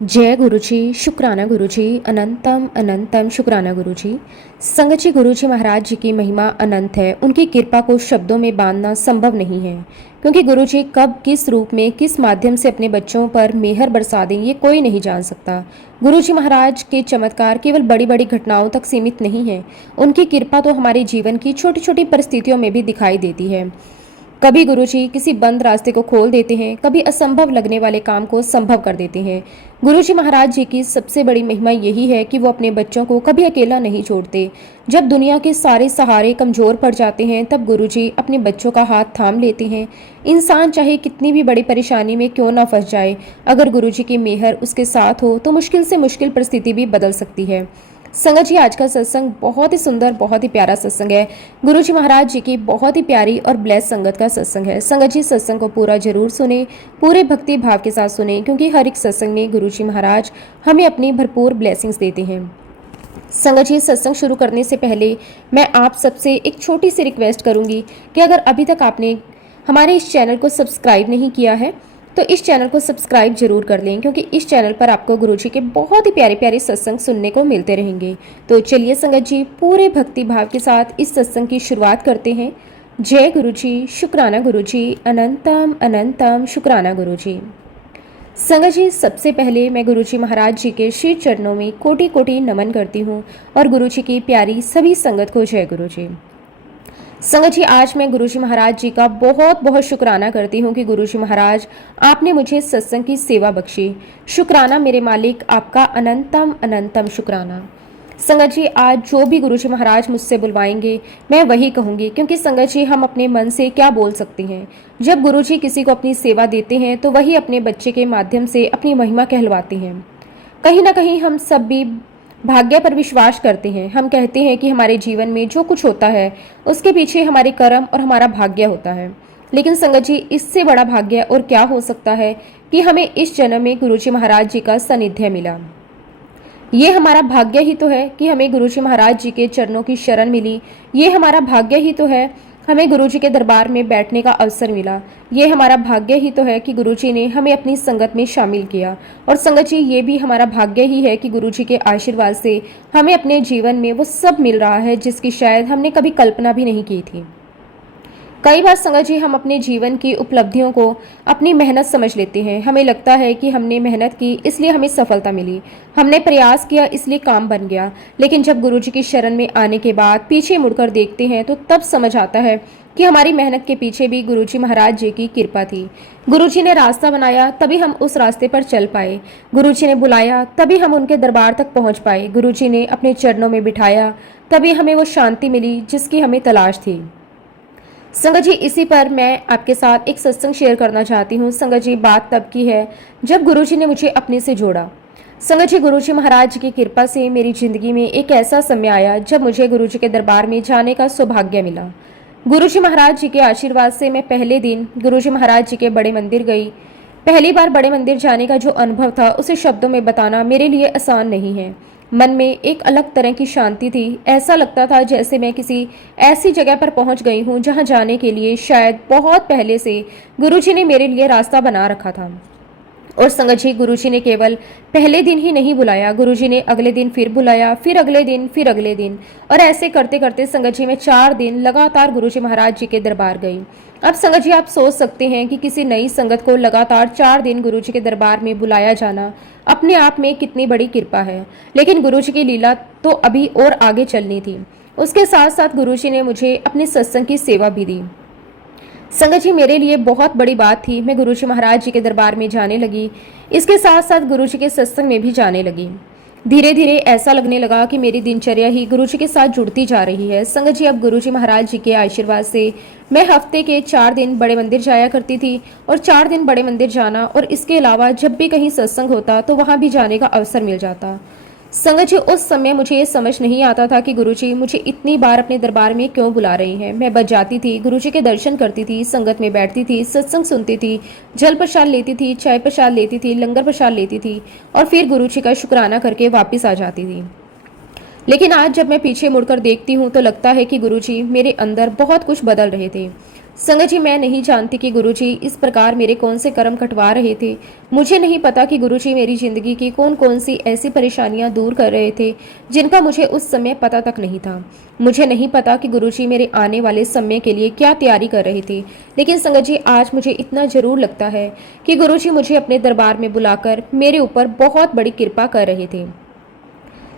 जय गुरुजी, शुक्राना गुरुजी, अनंतम अनंतम शुक्राना गुरुजी। संगत जी, गुरुजी महाराज जी की महिमा अनंत है। उनकी कृपा को शब्दों में बांधना संभव नहीं है, क्योंकि गुरुजी कब किस रूप में किस माध्यम से अपने बच्चों पर मेहर बरसा दें ये कोई नहीं जान सकता। गुरुजी महाराज के चमत्कार केवल बड़ी बड़ी घटनाओं तक सीमित नहीं है। उनकी कृपा तो हमारे जीवन की छोटी छोटी परिस्थितियों में भी दिखाई देती है। कभी गुरुजी किसी बंद रास्ते को खोल देते हैं, कभी असंभव लगने वाले काम को संभव कर देते हैं। गुरुजी महाराज जी की सबसे बड़ी महिमा यही है कि वो अपने बच्चों को कभी अकेला नहीं छोड़ते। जब दुनिया के सारे सहारे कमजोर पड़ जाते हैं, तब गुरुजी अपने बच्चों का हाथ थाम लेते हैं। इंसान चाहे कितनी भी बड़ी परेशानी में क्यों ना फंस जाए, अगर गुरुजी की मेहर उसके साथ हो तो मुश्किल से मुश्किल परिस्थिति भी बदल सकती है। संगत जी, आज का सत्संग बहुत ही सुंदर, बहुत ही प्यारा सत्संग है। गुरुजी महाराज जी की बहुत ही प्यारी और ब्लेस संगत का सत्संग है। संगत जी, सत्संग को पूरा जरूर सुने, पूरे भक्ति भाव के साथ सुने, क्योंकि हर एक सत्संग में गुरुजी महाराज हमें अपनी भरपूर ब्लेसिंग्स देते हैं। संगत जी, सत्संग शुरू करने से पहले मैं आप सबसे एक छोटी सी रिक्वेस्ट करूंगी कि अगर अभी तक आपने हमारे इस चैनल को सब्सक्राइब नहीं किया है तो इस चैनल को सब्सक्राइब जरूर कर लें, क्योंकि इस चैनल पर आपको गुरुजी के बहुत ही प्यारे प्यारे सत्संग सुनने को मिलते रहेंगे। तो चलिए संगत जी, पूरे भक्ति भाव के साथ इस सत्संग की शुरुआत करते हैं। जय गुरुजी, शुक्राना गुरुजी, अनंतम अनंतम शुक्राना गुरुजी। संगत जी, सबसे पहले मैं गुरुजी महाराज जी के श्री चरणों में कोटि कोटि नमन करती हूँ और गुरुजी की प्यारी सभी संगत को जय गुरुजी। संगत जी, आज मैं गुरुजी महाराज जी का बहुत बहुत शुक्राना करती हूँ कि गुरुजी महाराज आपने मुझे सत्संग की सेवा बख्शी। शुक्राना मेरे मालिक, आपका अनंतम अनंतम शुक्राना। संगत जी, आज जो भी गुरुजी महाराज मुझसे बुलवाएंगे मैं वही कहूँगी, क्योंकि संगत जी, हम अपने मन से क्या बोल सकते हैं। जब गुरुजी किसी को अपनी सेवा देते हैं तो वही अपने बच्चे के माध्यम से अपनी महिमा कहलवाते हैं। कहीं ना कहीं हम सब भी भाग्य पर विश्वास करते हैं। हम कहते हैं कि हमारे जीवन में जो कुछ होता है उसके पीछे हमारे कर्म और हमारा भाग्य होता है। लेकिन संगत जी, इससे बड़ा भाग्य और क्या हो सकता है कि हमें इस जन्म में गुरुजी महाराज जी का सानिध्य मिला। ये हमारा भाग्य ही तो है कि हमें गुरुजी महाराज जी के चरणों की शरण मिली। ये हमारा भाग्य ही तो है हमें गुरुजी के दरबार में बैठने का अवसर मिला। ये हमारा भाग्य ही तो है कि गुरुजी ने हमें अपनी संगत में शामिल किया। और संगत जी, ये भी हमारा भाग्य ही है कि गुरुजी के आशीर्वाद से हमें अपने जीवन में वो सब मिल रहा है जिसकी शायद हमने कभी कल्पना भी नहीं की थी। कई बार संगत जी, हम अपने जीवन की उपलब्धियों को अपनी मेहनत समझ लेते हैं। हमें लगता है कि हमने मेहनत की इसलिए हमें सफलता मिली, हमने प्रयास किया इसलिए काम बन गया। लेकिन जब गुरुजी की शरण में आने के बाद पीछे मुड़कर देखते हैं तो तब समझ आता है कि हमारी मेहनत के पीछे भी गुरुजी महाराज जी की कृपा थी। गुरुजी ने रास्ता बनाया तभी हम उस रास्ते पर चल पाए। गुरुजी ने बुलाया तभी हम उनके दरबार तक पहुंच पाए। गुरुजी ने अपने चरणों में बिठाया तभी हमें वो शांति मिली जिसकी हमें तलाश थी। संगत जी, इसी पर मैं आपके साथ एक सत्संग शेयर करना चाहती हूँ। संगत जी, बात तब की है जब गुरुजी ने मुझे अपने से जोड़ा। संगत जी, गुरुजी महाराज जी की कृपा से मेरी जिंदगी में एक ऐसा समय आया जब मुझे गुरुजी के दरबार में जाने का सौभाग्य मिला। गुरुजी महाराज जी के आशीर्वाद से मैं पहले दिन गुरुजी महाराज जी के बड़े मंदिर गई। पहली बार बड़े मंदिर जाने का जो अनुभव था उसे शब्दों में बताना मेरे लिए आसान नहीं है। मन में एक अलग तरह की शांति थी। ऐसा लगता था जैसे मैं किसी ऐसी जगह पर पहुंच गई हूं जहां जाने के लिए शायद बहुत पहले से गुरुजी ने मेरे लिए रास्ता बना रखा था। और संगत जी, गुरुजी ने केवल पहले दिन ही नहीं बुलाया, गुरुजी ने अगले दिन फिर बुलाया, फिर अगले दिन, फिर अगले दिन, और ऐसे करते करते संगत जी, मैं 4 दिन लगातार गुरुजी महाराज जी के दरबार गई। अब संगत जी, आप सोच सकते हैं कि किसी नई संगत को लगातार 4 दिन गुरुजी के दरबार में बुलाया जाना अपने आप में कितनी बड़ी कृपा है। लेकिन गुरुजी की लीला तो अभी और आगे चलनी थी। उसके साथ साथ गुरुजी ने मुझे अपने सत्संग की सेवा भी दी। संगत जी, मेरे लिए बहुत बड़ी बात थी। मैं गुरुजी महाराज जी के दरबार में जाने लगी, इसके साथ साथ गुरुजी के सत्संग में भी जाने लगी। धीरे धीरे ऐसा लगने लगा कि मेरी दिनचर्या ही गुरुजी के साथ जुड़ती जा रही है। संगत जी, अब गुरुजी महाराज जी के आशीर्वाद से मैं हफ्ते के 4 दिन बड़े मंदिर जाया करती थी, और 4 दिन बड़े मंदिर जाना और इसके अलावा जब भी कहीं सत्संग होता तो वहां भी जाने का अवसर मिल जाता। संगत जी, उस समय मुझे ये समझ नहीं आता था कि गुरुजी मुझे इतनी बार अपने दरबार में क्यों बुला रहे हैं। मैं बच जाती थी, गुरुजी के दर्शन करती थी, संगत में बैठती थी, सत्संग सुनती थी, जल प्रसाद लेती थी, चाय प्रसाद लेती थी, लंगर प्रसाद लेती थी, और फिर गुरुजी का शुक्राना करके वापस आ जाती थी। लेकिन आज जब मैं पीछे मुड़कर देखती हूँ तो लगता है कि गुरुजी मेरे अंदर बहुत कुछ बदल रहे थे। संगत जी, मैं नहीं जानती कि गुरुजी इस प्रकार मेरे कौन से कर्म कटवा रहे थे। मुझे नहीं पता कि गुरुजी मेरी जिंदगी की कौन कौन सी ऐसी परेशानियां दूर कर रहे थे जिनका मुझे उस समय पता तक नहीं था। मुझे नहीं पता कि गुरुजी मेरे आने वाले समय के लिए क्या तैयारी कर रहे थे। लेकिन संगत जी, आज मुझे इतना जरूर लगता है कि गुरुजी मुझे अपने दरबार में बुलाकर मेरे ऊपर बहुत बड़ी कृपा कर रहे थे।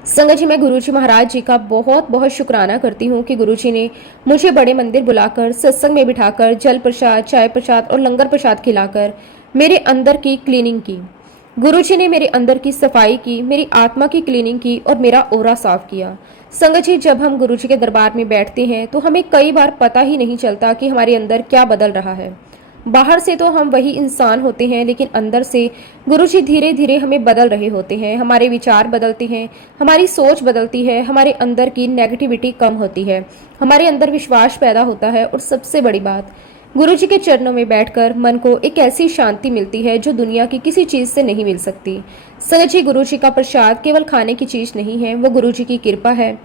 संगत जी, मैं गुरुजी महाराज जी का बहुत बहुत शुक्राना करती हूँ कि गुरुजी ने मुझे बड़े मंदिर बुलाकर सत्संग में बिठाकर जल प्रसाद, चाय प्रसाद और लंगर प्रसाद खिलाकर मेरे अंदर की क्लीनिंग की। गुरुजी ने मेरे अंदर की सफाई की, मेरी आत्मा की क्लीनिंग की और मेरा ओरा साफ किया। संगत जी, जब हम गुरुजी के दरबार में बैठते हैं तो हमें कई बार पता ही नहीं चलता कि हमारे अंदर क्या बदल रहा है। बाहर से तो हम वही इंसान होते हैं, लेकिन अंदर से गुरुजी धीरे धीरे हमें बदल रहे होते हैं। हमारे विचार बदलते हैं, हमारी सोच बदलती है, हमारे अंदर की नेगेटिविटी कम होती है, हमारे अंदर विश्वास पैदा होता है और सबसे बड़ी बात, गुरुजी के चरणों में बैठकर मन को एक ऐसी शांति मिलती है जो दुनिया की किसी चीज से नहीं मिल सकती। संगत जी, गुरुजी का प्रसाद केवल खाने की चीज नहीं है, वो गुरुजी की कृपा है।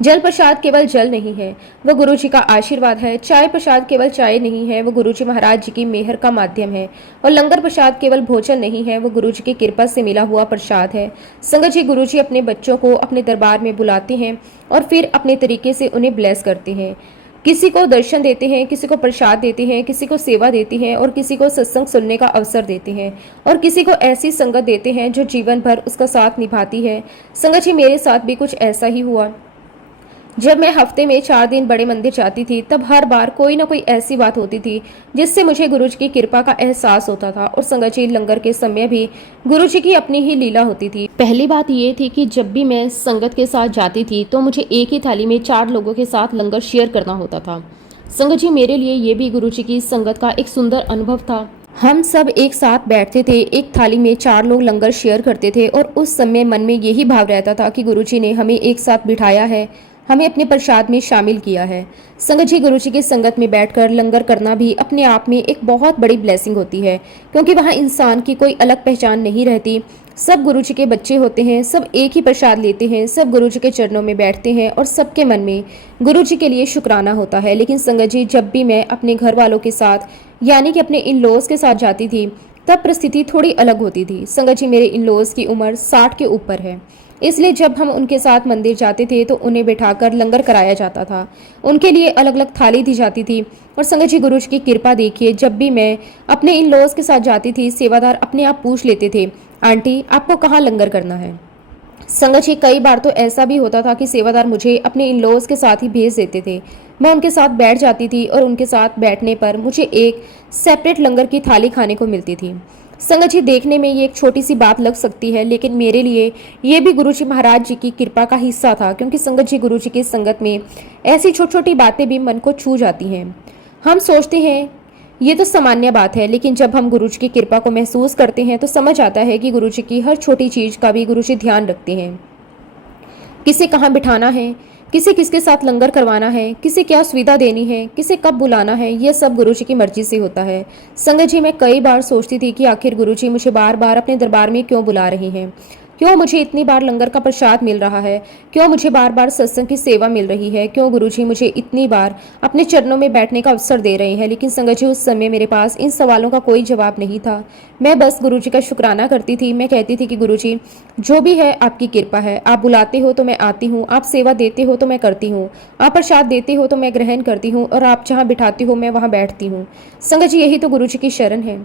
जल प्रसाद केवल जल नहीं है, वो गुरुजी का आशीर्वाद है। चाय प्रसाद केवल चाय नहीं है, वो गुरुजी महाराज जी की मेहर का माध्यम है। और लंगर प्रसाद केवल भोजन नहीं है, वो गुरुजी की कृपा से मिला हुआ प्रसाद है। संगत जी, गुरुजी अपने बच्चों को अपने दरबार में बुलाते हैं और फिर अपने तरीके से उन्हें ब्लेस करते हैं। किसी को दर्शन देते हैं, किसी को प्रसाद देते हैं, किसी को सेवा देते हैं और किसी को सत्संग सुनने का अवसर देते हैं और किसी को ऐसी संगत देते हैं जो जीवन भर उसका साथ निभाती है। संगत जी, मेरे साथ भी कुछ ऐसा ही हुआ। जब मैं हफ्ते में 4 दिन बड़े मंदिर जाती थी तब हर बार कोई ना कोई ऐसी बात होती थी जिससे मुझे गुरुजी की कृपा का एहसास होता था। और संगत जी, लंगर के समय भी गुरुजी की अपनी ही लीला होती थी। पहली बात ये थी कि जब भी मैं संगत के साथ जाती थी तो मुझे एक ही थाली में 4 लोगों के साथ लंगर शेयर करना होता था। संगत जी, मेरे लिए ये भी गुरुजी की संगत का एक सुंदर अनुभव था। हम सब एक साथ बैठते थे, एक थाली में 4 लोग लंगर शेयर करते थे और उस समय मन में यही भाव रहता था कि गुरुजी ने हमें एक साथ बिठाया है, हमें अपने प्रसाद में शामिल किया है। संगत जी, गुरुजी की संगत में बैठकर लंगर करना भी अपने आप में एक बहुत बड़ी ब्लेसिंग होती है, क्योंकि वहाँ इंसान की कोई अलग पहचान नहीं रहती। सब गुरुजी के बच्चे होते हैं, सब एक ही प्रसाद लेते हैं, सब गुरुजी के चरणों में बैठते हैं और सबके मन में गुरुजी के लिए शुक्राना होता है। लेकिन संगत जी, जब भी मैं अपने घर वालों के साथ यानी कि अपने इन लॉज के साथ जाती थी तब परिस्थिति थोड़ी अलग होती थी। संगत जी, मेरे इन लॉज की उम्र 60 के ऊपर है, इसलिए जब हम उनके साथ मंदिर जाते थे तो उन्हें बिठाकर लंगर कराया जाता था। उनके लिए अलग अलग थाली दी जाती थी। और संगत जी, गुरुजी की कृपा देखिए, जब भी मैं अपने इन लॉज के साथ जाती थी सेवादार अपने आप पूछ लेते थे, आंटी आपको कहाँ लंगर करना है। संगत जी, कई बार तो ऐसा भी होता था कि सेवादार मुझे अपने इन लॉज के साथ ही भेज देते थे। मैं उनके साथ बैठ जाती थी और उनके साथ बैठने पर मुझे एक सेपरेट लंगर की थाली खाने को मिलती थी। संगत जी, देखने में ये एक छोटी सी बात लग सकती है, लेकिन मेरे लिए ये भी गुरुजी महाराज जी की कृपा का हिस्सा था, क्योंकि संगत जी, गुरुजी की संगत में ऐसी छोटी छोटी बातें भी मन को छू जाती हैं। हम सोचते हैं ये तो सामान्य बात है, लेकिन जब हम गुरुजी की कृपा को महसूस करते हैं तो समझ आता है कि गुरुजी की हर छोटी चीज का भी गुरुजी ध्यान रखते हैं। किसे कहाँ बिठाना है, किसे किसके साथ लंगर करवाना है, किसे क्या सुविधा देनी है, किसे कब बुलाना है, ये सब गुरुजी की मर्जी से होता है। संगत जी, मैं कई बार सोचती थी कि आखिर गुरुजी मुझे बार बार अपने दरबार में क्यों बुला रहे हैं, क्यों मुझे इतनी बार लंगर का प्रसाद मिल रहा है, क्यों मुझे बार बार सत्संग की सेवा मिल रही है, क्यों गुरुजी मुझे इतनी बार अपने चरणों में बैठने का अवसर दे रहे हैं। लेकिन संगत जी, उस समय मेरे पास इन सवालों का कोई जवाब नहीं था। मैं बस गुरुजी का शुक्राना करती थी। मैं कहती थी कि गुरुजी, जो भी है आपकी कृपा है, आप बुलाते हो तो मैं आती हूँ, आप सेवा देते हो तो मैं करती हूँ, आप प्रसाद देते हो तो मैं ग्रहण करती हूँ और आप जहाँ बिठाती हो मैं वहाँ बैठती हूँ। संगत जी, यही तो गुरुजी की शरण है।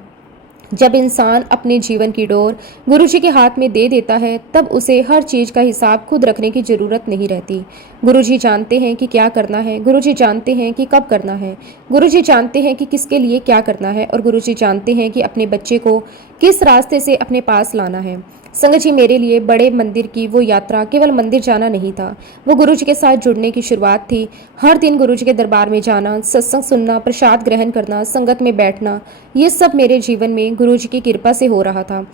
जब इंसान अपने जीवन की डोर गुरुजी के हाथ में दे देता है तब उसे हर चीज का हिसाब खुद रखने की जरूरत नहीं रहती। गुरुजी जानते हैं कि क्या करना है, गुरुजी जानते हैं कि कब करना है, गुरुजी जानते हैं कि किसके लिए क्या करना है और गुरुजी जानते हैं कि अपने बच्चे को किस रास्ते से अपने पास लाना है। संगत जी, मेरे लिए बड़े मंदिर की वो यात्रा केवल मंदिर जाना नहीं था, वो गुरुजी के साथ जुड़ने की शुरुआत थी। हर दिन गुरुजी के दरबार में जाना, सत्संग सुनना, प्रसाद ग्रहण करना, संगत में बैठना, ये सब मेरे जीवन में गुरुजी की कृपा से हो रहा था।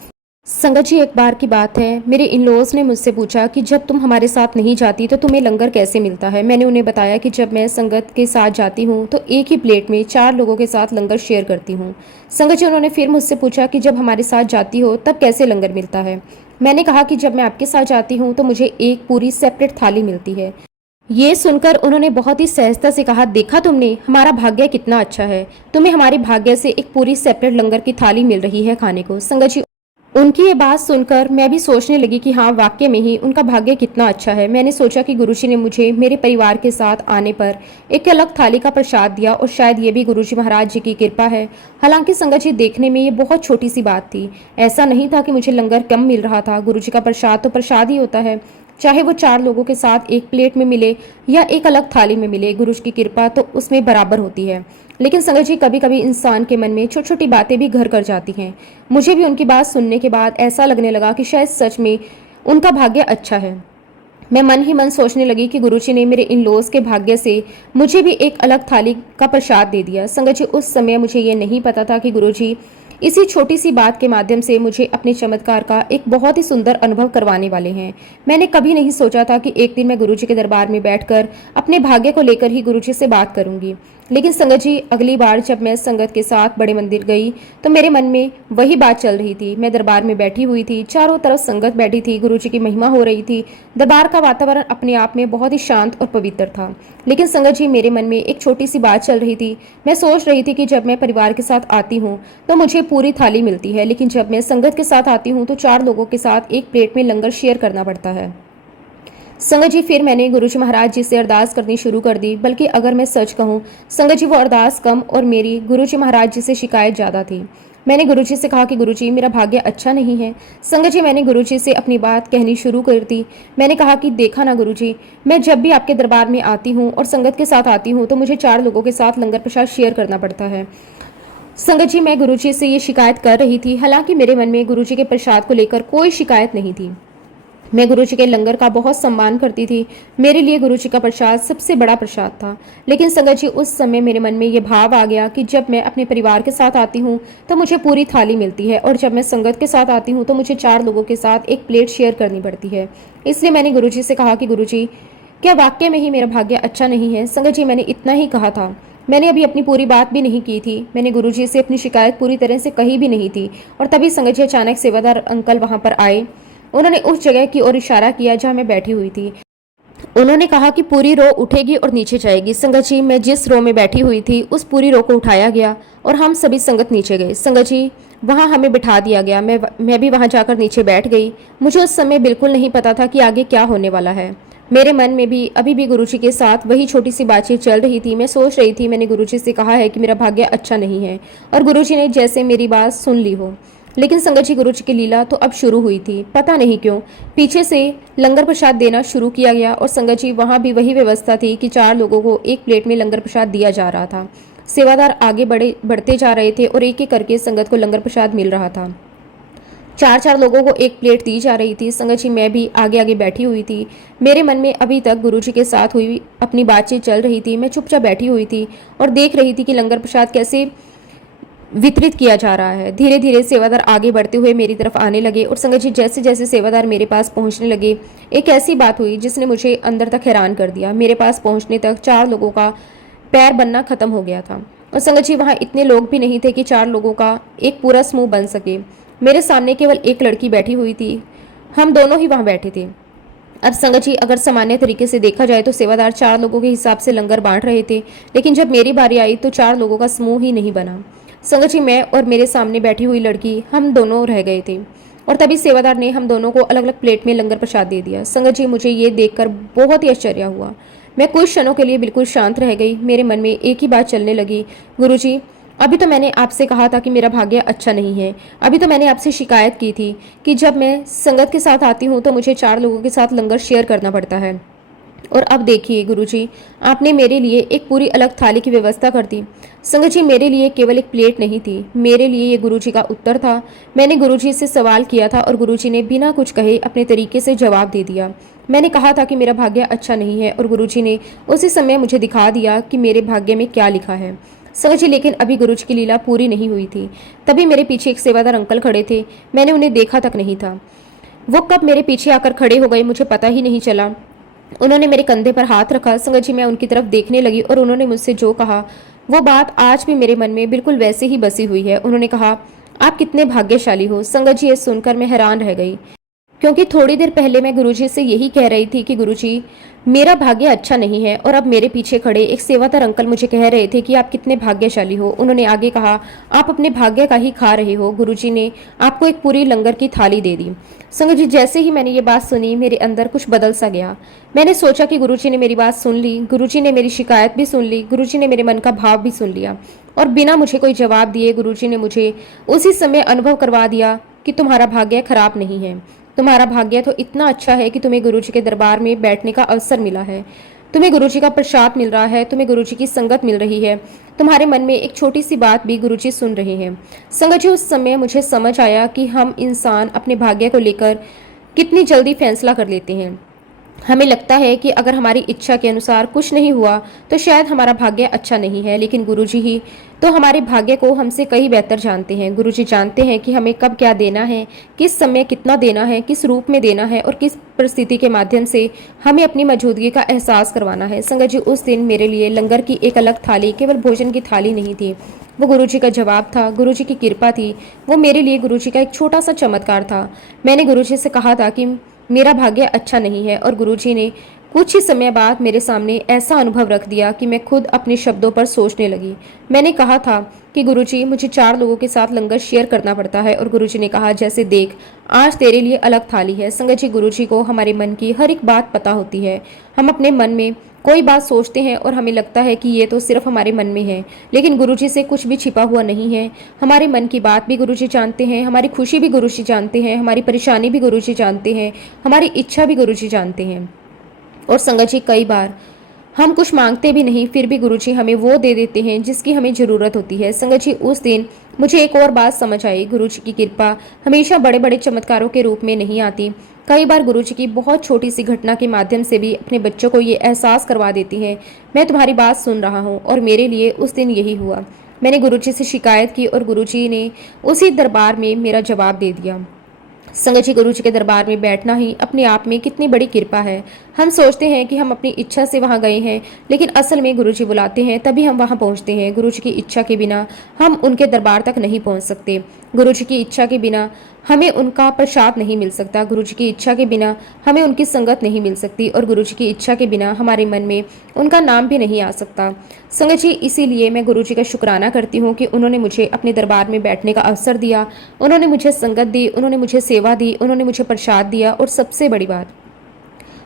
संगत जी, एक बार की बात है, मेरे इन लॉज ने मुझसे पूछा कि जब तुम हमारे साथ नहीं जाती तो तुम्हें लंगर कैसे मिलता है। मैंने उन्हें बताया कि जब मैं संगत के साथ जाती हूँ तो एक ही प्लेट में 4 लोगों के साथ लंगर शेयर करती हूँ। संगत जी, उन्होंने फिर मुझसे पूछा कि जब हमारे साथ जाती हो तब कैसे लंगर मिलता है। मैंने कहा कि जब मैं आपके साथ जाती हूँ तो मुझे एक पूरी सेपरेट थाली मिलती है। ये सुनकर उन्होंने बहुत ही सहजता से कहा, देखा तुमने, हमारा भाग्य कितना अच्छा है, तुम्हें हमारे भाग्य से एक पूरी सेपरेट लंगर की थाली मिल रही है खाने को। संगत जी, उनकी ये बात सुनकर मैं भी सोचने लगी कि हाँ, वाकई में ही उनका भाग्य कितना अच्छा है। मैंने सोचा कि गुरुजी ने मुझे मेरे परिवार के साथ आने पर एक अलग थाली का प्रसाद दिया और शायद ये भी गुरुजी महाराज जी की कृपा है। हालांकि संगत जी, देखने में ये बहुत छोटी सी बात थी। ऐसा नहीं था कि मुझे लंगर कम मिल रहा था। गुरुजी का प्रसाद तो प्रसाद ही होता है, चाहे वो 4 लोगों के साथ एक प्लेट में मिले या एक अलग थाली में मिले, गुरुजी की कृपा तो उसमें बराबर होती है। लेकिन संगत जी, कभी कभी इंसान के मन में छोटी छोटी बातें भी घर कर जाती हैं। मुझे भी उनकी बात सुनने के बाद ऐसा लगने लगा कि शायद सच में उनका भाग्य अच्छा है। मैं मन ही मन सोचने लगी कि गुरुजी ने मेरे इन लॉज के भाग्य से मुझे भी एक अलग थाली का प्रसाद दे दिया। संगत जी, उस समय मुझे ये नहीं पता था कि गुरुजी इसी छोटी सी बात के माध्यम से मुझे अपने चमत्कार का एक बहुत ही सुंदर अनुभव करवाने वाले हैं। मैंने कभी नहीं सोचा था कि एक दिन मैं गुरुजी के दरबार में बैठकर अपने भाग्य को लेकर ही गुरुजी से बात करूंगी। लेकिन संगत जी, अगली बार जब मैं संगत के साथ बड़े मंदिर गई तो मेरे मन में वही बात चल रही थी। मैं दरबार में बैठी हुई थी, चारों तरफ संगत बैठी थी, गुरुजी की महिमा हो रही थी। दरबार का वातावरण अपने आप में बहुत ही शांत और पवित्र था। लेकिन संगत जी, मेरे मन में एक छोटी सी बात चल रही थी। मैं सोच रही थी कि जब मैं परिवार के साथ आती हूँ तो मुझे पूरी थाली मिलती है, लेकिन जब मैं संगत के साथ आती हूँ तो 4 लोगों के साथ एक प्लेट में लंगर शेयर करना पड़ता है। संगत जी, फिर मैंने गुरुजी महाराज जी से अरदास करनी शुरू कर दी। बल्कि अगर मैं सच कहूँ संगत जी, वो अरदास कम और मेरी गुरुजी महाराज जी से शिकायत ज़्यादा थी। मैंने गुरुजी से कहा कि गुरुजी, मेरा भाग्य अच्छा नहीं है। संगत जी, मैंने गुरुजी से अपनी बात कहनी शुरू कर दी। मैंने कहा कि देखा ना गुरुजी, मैं जब भी आपके दरबार में आती हूँ और संगत के साथ आती हूँ तो मुझे 4 लोगों के साथ लंगर प्रसाद शेयर करना पड़ता है। संगत जी, मैं गुरुजी से ये शिकायत कर रही थी, हालांकि मेरे मन में गुरुजी के प्रसाद को लेकर कोई शिकायत नहीं थी। मैं गुरुजी के लंगर का बहुत सम्मान करती थी। मेरे लिए गुरुजी का प्रसाद सबसे बड़ा प्रसाद था। लेकिन संगत जी, उस समय मेरे मन में ये भाव आ गया कि जब मैं अपने परिवार के साथ आती हूँ तो मुझे पूरी थाली मिलती है, और जब मैं संगत के साथ आती हूँ तो मुझे 4 लोगों के साथ एक प्लेट शेयर करनी पड़ती है। इसलिए मैंने गुरुजी से कहा कि गुरुजी, क्या वाकई में ही मेरा भाग्य अच्छा नहीं है। संगत जी, मैंने इतना ही कहा था। मैंने अभी अपनी पूरी बात भी नहीं की थी। मैंने गुरुजी से अपनी शिकायत पूरी तरह से कही भी नहीं थी। और तभी संगत जी, अचानक सेवादार अंकल वहां पर आए। उन्होंने उस जगह की ओर इशारा किया जहां मैं बैठी हुई थी। उन्होंने कहा कि पूरी रो उठेगी और नीचे जाएगी। संगत जी, मैं जिस रो में बैठी हुई थी उस पूरी रो को उठाया गया और हम सभी संगत नीचे गए। संगत जी, वहां हमें बिठा दिया गया। मैं भी वहां जाकर नीचे बैठ गई। मुझे उस समय बिल्कुल नहीं पता था कि आगे क्या होने वाला है। मेरे मन में भी अभी भी गुरुजी के साथ वही छोटी सी बातचीत चल रही थी। मैं सोच रही थी, मैंने गुरुजी से कहा है कि मेरा भाग्य अच्छा नहीं है, और गुरुजी ने जैसे मेरी बात सुन ली हो। लेकिन संगत जी, गुरुजी की लीला तो अब शुरू हुई थी। पता नहीं क्यों पीछे से लंगर प्रसाद देना शुरू किया गया, और संगत जी, वहां भी वही व्यवस्था थी कि 4 लोगों को एक प्लेट में लंगर प्रसाद दिया जा रहा था। सेवादार आगे बढ़ते जा रहे थे और एक एक करके संगत को लंगर प्रसाद मिल रहा था। 4 लोगों को एक प्लेट दी जा रही थी। संगत जी, मैं भी आगे आगे बैठी हुई थी। मेरे मन में अभी तक गुरुजी के साथ हुई अपनी बातचीत चल रही थी। मैं चुपचाप बैठी हुई थी और देख रही थी कि लंगर प्रसाद कैसे वितरित किया जा रहा है। धीरे धीरे सेवादार आगे बढ़ते हुए मेरी तरफ आने लगे, और संगत जी, जैसे जैसे सेवादार मेरे पास पहुंचने लगे, एक ऐसी बात हुई जिसने मुझे अंदर तक हैरान कर दिया। मेरे पास पहुंचने तक 4 लोगों का पैर बनना खत्म हो गया था। और संगत जी, वहां इतने लोग भी नहीं थे कि 4 लोगों का एक पूरा समूह बन सके। मेरे सामने केवल एक लड़की बैठी हुई थी। हम दोनों ही वहां बैठे थे। अब संगत जी, अगर सामान्य तरीके से देखा जाए तो सेवादार 4 लोगों के हिसाब से लंगर बांट रहे थे, लेकिन जब मेरी बारी आई तो 4 लोगों का समूह ही नहीं बना। संगत जी, मैं और मेरे सामने बैठी हुई लड़की, हम दोनों रह गए थे। और तभी सेवादार ने हम दोनों को अलग अलग प्लेट में लंगर प्रसाद दे दिया। संगत जी, मुझे ये देखकर बहुत ही आश्चर्य हुआ। मैं कुछ क्षणों के लिए बिल्कुल शांत रह गई। मेरे मन में एक ही बात चलने लगी, गुरुजी, अभी तो मैंने आपसे कहा था कि मेरा भाग्य अच्छा नहीं है। अभी तो मैंने आपसे शिकायत की थी कि जब मैं संगत के साथ आती हूँ तो मुझे 4 लोगों के साथ लंगर शेयर करना पड़ता है। और अब देखिए गुरुजी, आपने मेरे लिए एक पूरी अलग थाली की व्यवस्था कर दी। संगत जी, मेरे लिए केवल एक प्लेट नहीं थी, मेरे लिए ये गुरुजी का उत्तर था। मैंने गुरुजी से सवाल किया था और गुरुजी ने बिना कुछ कहे अपने तरीके से जवाब दे दिया। मैंने कहा था कि मेरा भाग्य अच्छा नहीं है, और गुरुजी ने उसी समय मुझे दिखा दिया कि मेरे भाग्य में क्या लिखा है। संगत जी, लेकिन अभी गुरुजी की लीला पूरी नहीं हुई थी। तभी मेरे पीछे एक सेवादार अंकल खड़े थे। मैंने उन्हें देखा तक नहीं था। वो कब मेरे पीछे आकर खड़े हो गए मुझे पता ही नहीं चला। उन्होंने मेरे कंधे पर हाथ रखा। संगत जी, मैं उनकी तरफ देखने लगी और उन्होंने मुझसे जो कहा वो बात आज भी मेरे मन में बिल्कुल वैसे ही बसी हुई है। उन्होंने कहा, आप कितने भाग्यशाली हो। संगत जी, ये सुनकर मैं हैरान रह गई, क्योंकि थोड़ी देर पहले मैं गुरुजी से यही कह रही थी कि गुरुजी, मेरा भाग्य अच्छा नहीं है, और अब मेरे पीछे खड़े एक सेवादार अंकल मुझे कह रहे थे कि आप कितने भाग्यशाली हो। उन्होंने आगे कहा, आप अपने भाग्य का ही खा रहे हो। गुरुजी ने आपको एक पूरी लंगर की थाली दे दी। संगत जी, जैसे ही मैंने ये बात सुनी मेरे अंदर कुछ बदल सा गया। मैंने सोचा कि गुरुजी ने मेरी बात सुन ली, गुरुजी ने मेरी शिकायत भी सुन ली, गुरुजी ने मेरे मन का भाव भी सुन लिया, और बिना मुझे कोई जवाब दिए गुरुजी ने मुझे उसी समय अनुभव करवा दिया कि तुम्हारा भाग्य खराब नहीं है। तुम्हारा भाग्य तो इतना अच्छा है कि तुम्हें गुरुजी के दरबार में बैठने का अवसर मिला है, तुम्हें गुरुजी का प्रसाद मिल रहा है, तुम्हें गुरुजी की संगत मिल रही है, तुम्हारे मन में एक छोटी सी बात भी गुरुजी सुन रहे हैं। संगत जी, उस समय मुझे समझ आया कि हम इंसान अपने भाग्य को लेकर कितनी जल्दी फैसला कर लेते हैं। हमें लगता है कि अगर हमारी इच्छा के अनुसार कुछ नहीं हुआ तो शायद हमारा भाग्य अच्छा नहीं है, लेकिन गुरुजी ही तो हमारे भाग्य को हमसे कहीं बेहतर जानते हैं। गुरुजी जानते हैं कि हमें कब क्या देना है, किस समय कितना देना है, किस रूप में देना है, और किस परिस्थिति के माध्यम से हमें अपनी मौजूदगी का एहसास करवाना है। संगत जी, उस दिन मेरे लिए लंगर की एक अलग थाली केवल भोजन की थाली नहीं थी, वो गुरुजी का जवाब था, गुरुजी की कृपा थी। वो मेरे लिए गुरुजी का एक छोटा सा चमत्कार था। मैंने गुरुजी से कहा था कि मेरा भाग्य अच्छा नहीं है, और गुरुजी ने कुछ ही समय बाद मेरे सामने ऐसा अनुभव रख दिया कि मैं खुद अपने शब्दों पर सोचने लगी। मैंने कहा था कि गुरुजी, मुझे 4 लोगों के साथ लंगर शेयर करना पड़ता है, और गुरुजी ने कहा, जैसे देख, आज तेरे लिए अलग थाली है। संगत जी, गुरुजी को हमारे मन की हर एक बात पता होती है। हम अपने मन में कोई बात सोचते हैं और हमें लगता है कि ये तो सिर्फ हमारे मन में है, लेकिन गुरुजी से कुछ भी छिपा हुआ नहीं है। हमारे मन की बात भी गुरुजी जानते हैं, हमारी खुशी भी गुरुजी जानते हैं, हमारी परेशानी भी गुरुजी जानते हैं, हमारी इच्छा भी गुरुजी जानते हैं। और संगत जी, कई बार हम कुछ मांगते भी नहीं, फिर भी गुरुजी हमें वो दे देते हैं जिसकी हमें ज़रूरत होती है। संगत जी, उस दिन मुझे एक और बात समझ आई, गुरुजी की कृपा हमेशा बड़े बड़े चमत्कारों के रूप में नहीं आती। कई बार गुरुजी की बहुत छोटी सी घटना के माध्यम से भी अपने बच्चों को ये एहसास करवा देती है, मैं तुम्हारी बात सुन रहा हूँ। और मेरे लिए उस दिन यही हुआ। मैंने गुरुजी से शिकायत की और गुरुजी ने उसी दरबार में मेरा जवाब दे दिया। संगत जी, गुरुजी के दरबार में बैठना ही अपने आप में कितनी बड़ी कृपा है। हम सोचते हैं कि हम अपनी इच्छा से वहां गए हैं, लेकिन असल में गुरुजी बुलाते हैं तभी हम वहां पहुंचते हैं। गुरुजी की इच्छा के बिना हम उनके दरबार तक नहीं पहुंच सकते। गुरुजी की इच्छा के बिना हमें उनका प्रसाद नहीं मिल सकता। गुरुजी की इच्छा के बिना हमें उनकी संगत नहीं मिल सकती, और गुरुजी की इच्छा के बिना हमारे मन में उनका नाम भी नहीं आ सकता। संगत जी, इसीलिए मैं गुरुजी का शुक्राना करती हूँ कि उन्होंने मुझे अपने दरबार में बैठने का अवसर दिया, उन्होंने मुझे संगत दी, उन्होंने मुझे सेवा दी, उन्होंने मुझे प्रसाद दिया, और सबसे बड़ी बात,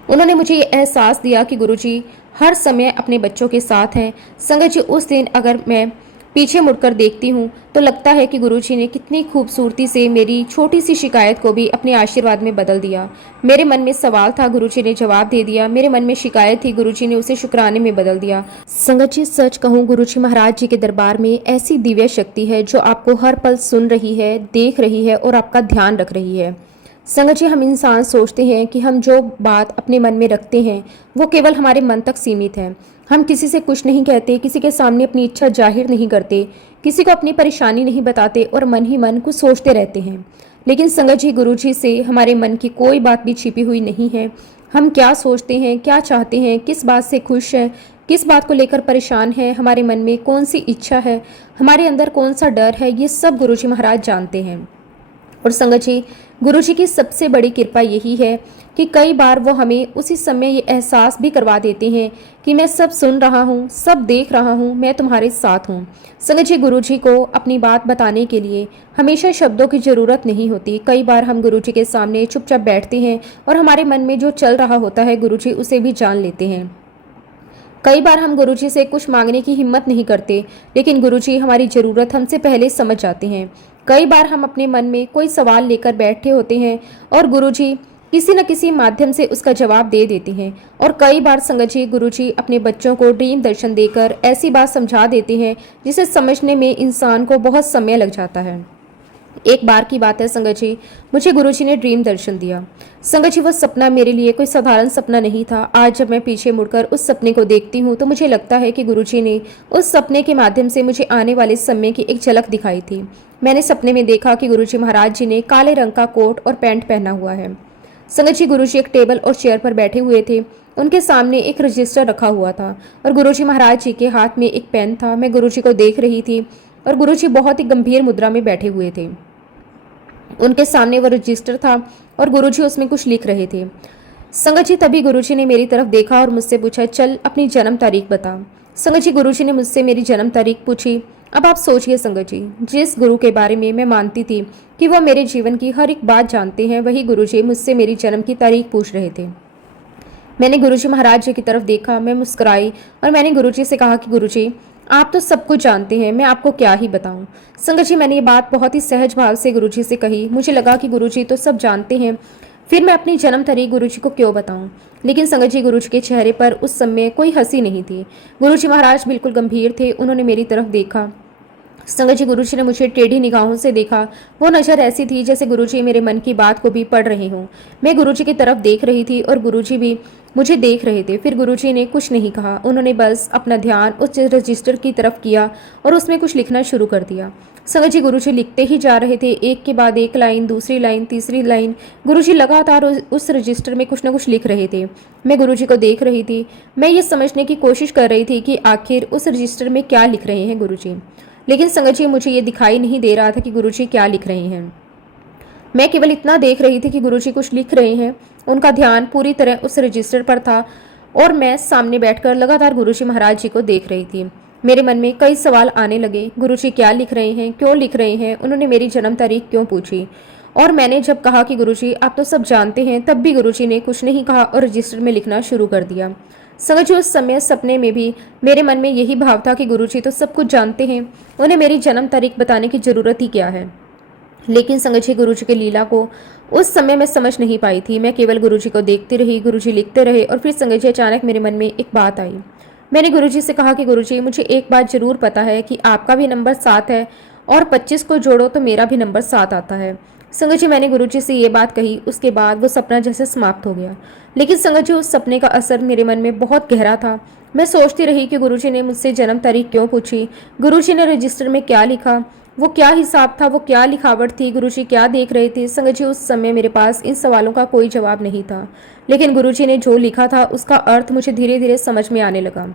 उन्होंने मुझे ये एहसास दिया कि गुरुजी हर समय अपने बच्चों के साथ हैं। संगत जी, उस दिन अगर मैं पीछे मुड़कर देखती हूँ तो लगता है कि गुरुजी ने कितनी खूबसूरती से मेरी छोटी सी शिकायत को भी अपने आशीर्वाद में बदल दिया। मेरे मन में सवाल था, गुरुजी ने जवाब दे दिया। मेरे मन में शिकायत थी, गुरुजी ने उसे शुक्राने में बदल दिया। संगत जी, सच कहूँ, गुरुजी महाराज जी के दरबार में ऐसी दिव्य शक्ति है जो आपको हर पल सुन रही है, देख रही है और आपका ध्यान रख रही है। संगत जी, हम इंसान सोचते हैं कि हम जो बात अपने मन में रखते हैं वो केवल हमारे मन तक सीमित है। हम किसी से कुछ नहीं कहते, किसी के सामने अपनी इच्छा जाहिर नहीं करते, किसी को अपनी परेशानी नहीं बताते, और मन ही मन कुछ सोचते रहते हैं। लेकिन संगत जी, गुरुजी से हमारे मन की कोई बात भी छिपी हुई नहीं है। हम क्या सोचते हैं, क्या चाहते हैं, किस बात से खुश हैं, किस बात को लेकर परेशान है, हमारे मन में कौन सी इच्छा है, हमारे अंदर कौन सा डर है, ये सब गुरुजी महाराज जानते हैं। और संगत जी, गुरुजी की सबसे बड़ी कृपा यही है कि कई बार वो हमें उसी समय ये एहसास भी करवा देते हैं कि मैं सब सुन रहा हूँ, सब देख रहा हूँ, मैं तुम्हारे साथ हूँ। संगत जी, गुरुजी को अपनी बात बताने के लिए हमेशा शब्दों की ज़रूरत नहीं होती। कई बार हम गुरुजी के सामने चुपचाप बैठते हैं और हमारे मन में जो चल रहा होता है गुरुजी उसे भी जान लेते हैं। कई बार हम गुरुजी से कुछ मांगने की हिम्मत नहीं करते, लेकिन गुरुजी हमारी ज़रूरत हमसे पहले समझ जाते हैं। कई बार हम अपने मन में कोई सवाल लेकर बैठे होते हैं और गुरुजी किसी न किसी माध्यम से उसका जवाब दे देते हैं। और कई बार संगत जी, गुरुजी अपने बच्चों को ड्रीम दर्शन देकर ऐसी बात समझा देते हैं जिसे समझने में इंसान को बहुत समय लग जाता है। एक बार की बात है संगत जी, मुझे गुरुजी ने ड्रीम दर्शन दिया। संगत जी, वो सपना मेरे लिए कोई साधारण सपना नहीं था। आज जब मैं पीछे मुड़कर उस सपने को देखती हूँ तो मुझे लगता है कि गुरुजी ने उस सपने के माध्यम से मुझे आने वाले समय की एक झलक दिखाई थी। मैंने सपने में देखा कि गुरुजी महाराज जी ने काले रंग का कोट और पैंट पहना हुआ है। संगत जी, गुरुजी एक टेबल और चेयर पर बैठे हुए थे। उनके सामने एक रजिस्टर रखा हुआ था और गुरुजी महाराज जी के हाथ में एक पेन था। मैं गुरुजी को देख रही थी और गुरुजी बहुत ही गंभीर मुद्रा में बैठे हुए थे। उनके सामने वो रजिस्टर था और गुरुजी उसमें कुछ लिख रहे थे। संगत जी, तभी गुरुजी ने मेरी तरफ देखा और मुझसे पूछा, चल अपनी जन्म तारीख बता। संगत जी, गुरुजी ने मुझसे मेरी जन्म तारीख पूछी। अब आप सोचिए संगत जी, जिस गुरु के बारे में मैं मानती थी कि वह मेरे जीवन की हर एक बात जानते हैं, वही गुरुजी मुझसे मेरी जन्म की तारीख पूछ रहे थे। मैंने गुरुजी महाराज जी की तरफ देखा, मैं मुस्कुराई और मैंने गुरुजी से कहा कि गुरुजी, आप तो सब कुछ जानते हैं, मैं आपको क्या ही बताऊं। संगत जी, मैंने ये बात बहुत ही सहज भाव से गुरुजी से कही। मुझे लगा कि गुरुजी तो सब जानते हैं, फिर मैं अपनी जन्म तारीख गुरुजी को क्यों बताऊं। लेकिन संगत जी, गुरुजी के चेहरे पर उस समय कोई हंसी नहीं थी। गुरुजी महाराज बिल्कुल गंभीर थे। उन्होंने मेरी तरफ देखा। संगत जी, गुरुजी ने मुझे टेढ़ी निगाहों से देखा। वो नजर ऐसी थी जैसे गुरुजी मेरे मन की बात को भी पढ़ रहे हों। मैं गुरुजी की तरफ देख रही थी और गुरुजी भी मुझे देख रहे थे। फिर गुरुजी ने कुछ नहीं कहा। उन्होंने बस अपना ध्यान उस रजिस्टर की तरफ किया और उसमें कुछ लिखना शुरू कर दिया। संगत जी, गुरुजी लिखते ही जा रहे थे, एक के बाद एक लाइन, दूसरी लाइन, तीसरी लाइन। गुरुजी लगातार उस रजिस्टर में कुछ न कुछ लिख रहे थे। मैं गुरुजी को देख रही थी। मैं ये समझने की कोशिश कर रही थी कि आखिर उस रजिस्टर में क्या लिख रहे हैं गुरुजी। लेकिन संगत जी, मुझे ये दिखाई नहीं दे रहा था कि गुरुजी क्या लिख रहे हैं। मैं केवल इतना देख रही थी कि गुरुजी कुछ लिख रहे हैं। उनका ध्यान पूरी तरह उस रजिस्टर पर था और मैं सामने बैठकर लगातार गुरुजी महाराज जी को देख रही थी। मेरे मन में कई सवाल आने लगे। गुरुजी क्या लिख रहे हैं, क्यों लिख रहे हैं, उन्होंने मेरी जन्म तारीख क्यों पूछी। और मैंने जब कहा कि गुरुजी आप तो सब जानते हैं, तब भी गुरुजी ने कुछ नहीं कहा और रजिस्टर में लिखना शुरू कर दिया। संगत जी, उस समय सपने में भी मेरे मन में यही भाव था कि गुरुजी तो सब कुछ जानते हैं, उन्हें मेरी जन्म तारीख बताने की जरूरत ही क्या है। लेकिन संगत जी, गुरुजी की लीला को उस समय मैं समझ नहीं पाई थी। मैं केवल गुरुजी को देखती रही, गुरुजी लिखते रहे और फिर संगत जी, अचानक मेरे मन में एक बात आई। मैंने गुरुजी से कहा कि गुरुजी, मुझे एक बात जरूर पता है कि आपका भी नंबर 7 है और 25 को जोड़ो तो मेरा भी नंबर 7 आता है। संगत जी, मैंने गुरुजी से ये बात कही। उसके बाद वो सपना जैसे समाप्त हो गया। लेकिन संगत जी, उस सपने का असर मेरे मन में बहुत गहरा था। मैं सोचती रही कि गुरुजी ने मुझसे जन्म तारीख क्यों पूछी, गुरुजी ने रजिस्टर में क्या लिखा, वो क्या हिसाब था, वो क्या लिखावट थी, गुरुजी क्या देख रहे थे। संगत जी, उस समय मेरे पास इन सवालों का कोई जवाब नहीं था। लेकिन गुरुजी ने जो लिखा था उसका अर्थ मुझे धीरे धीरे समझ में आने लगा।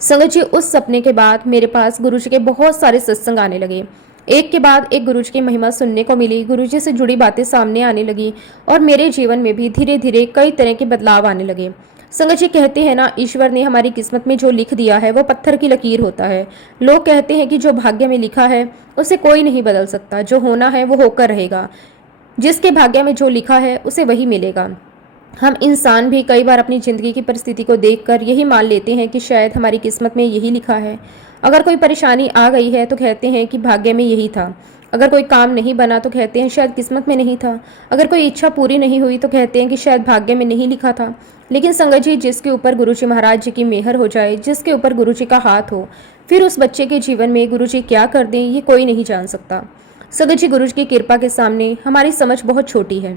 संगत जी, उस सपने के बाद मेरे पास गुरुजी के बहुत सारे सत्संग आने लगे। एक के बाद एक गुरुजी की महिमा सुनने को मिली, गुरुजी से जुड़ी बातें सामने आने लगी और मेरे जीवन में भी धीरे धीरे कई तरह के बदलाव आने लगे। संगत जी, कहते हैं ना, ईश्वर ने हमारी किस्मत में जो लिख दिया है वो पत्थर की लकीर होता है। लोग कहते हैं कि जो भाग्य में लिखा है उसे कोई नहीं बदल सकता, जो होना है वो होकर रहेगा, जिसके भाग्य में जो लिखा है उसे वही मिलेगा। हम इंसान भी कई बार अपनी जिंदगी की परिस्थिति को देखकर यही मान लेते हैं कि शायद हमारी किस्मत में यही लिखा है। अगर कोई परेशानी आ गई है तो कहते हैं कि भाग्य में यही था। अगर कोई काम नहीं बना तो कहते हैं शायद किस्मत में नहीं था। अगर कोई इच्छा पूरी नहीं हुई तो कहते हैं कि शायद भाग्य में नहीं लिखा था। लेकिन संगत जी, जिसके ऊपर गुरुजी महाराज जी की मेहर हो जाए, जिसके ऊपर गुरुजी का हाथ हो, फिर उस बच्चे के जीवन में गुरुजी क्या कर दें ये कोई नहीं जान सकता। संगत जी, गुरुजी की कृपा के सामने हमारी समझ बहुत छोटी है।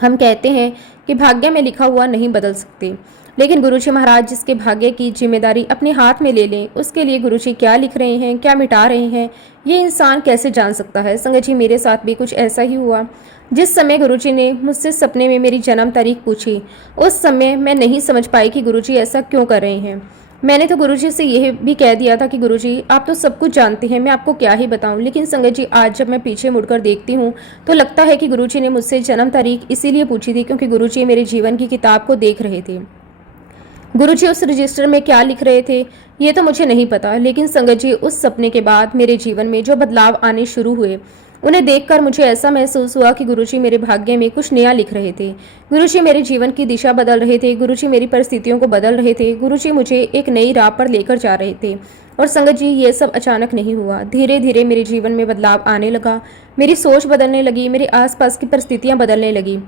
हम कहते हैं कि भाग्य में लिखा हुआ नहीं बदल सकते, लेकिन गुरुजी महाराज जिसके भाग्य की जिम्मेदारी अपने हाथ में ले लें, उसके लिए गुरुजी क्या लिख रहे हैं, क्या मिटा रहे हैं, ये इंसान कैसे जान सकता है। संगत जी, मेरे साथ भी कुछ ऐसा ही हुआ। जिस समय गुरुजी ने मुझसे सपने में मेरी जन्म तारीख पूछी, उस समय मैं नहीं समझ पाई कि गुरुजी ऐसा क्यों कर रहे हैं। मैंने तो गुरुजी से यह भी कह दिया था कि गुरुजी आप तो सब कुछ जानते हैं, मैं आपको क्या ही बताऊं। लेकिन संगत जी, आज जब मैं पीछे मुड़कर देखती हूँ तो लगता है कि गुरुजी ने मुझसे जन्म तारीख इसीलिए पूछी थी क्योंकि गुरुजी मेरे जीवन की किताब को देख रहे थे। गुरुजी उस रजिस्टर में क्या लिख रहे थे ये तो मुझे नहीं पता, लेकिन संगत जी, उस सपने के बाद मेरे जीवन में जो बदलाव आने शुरू हुए, उन्हें देखकर मुझे ऐसा महसूस हुआ कि गुरुजी मेरे भाग्य में कुछ नया लिख रहे थे। गुरुजी मेरे जीवन की दिशा बदल रहे थे, गुरुजी मेरी परिस्थितियों को बदल रहे थे, गुरुजी मुझे एक नई राह पर लेकर जा रहे थे। और संगत जी, ये सब अचानक नहीं हुआ, धीरे धीरे मेरे जीवन में बदलाव आने लगा। मेरी सोच बदलने लगी, मेरे आसपास की परिस्थितियां बदलने लगी।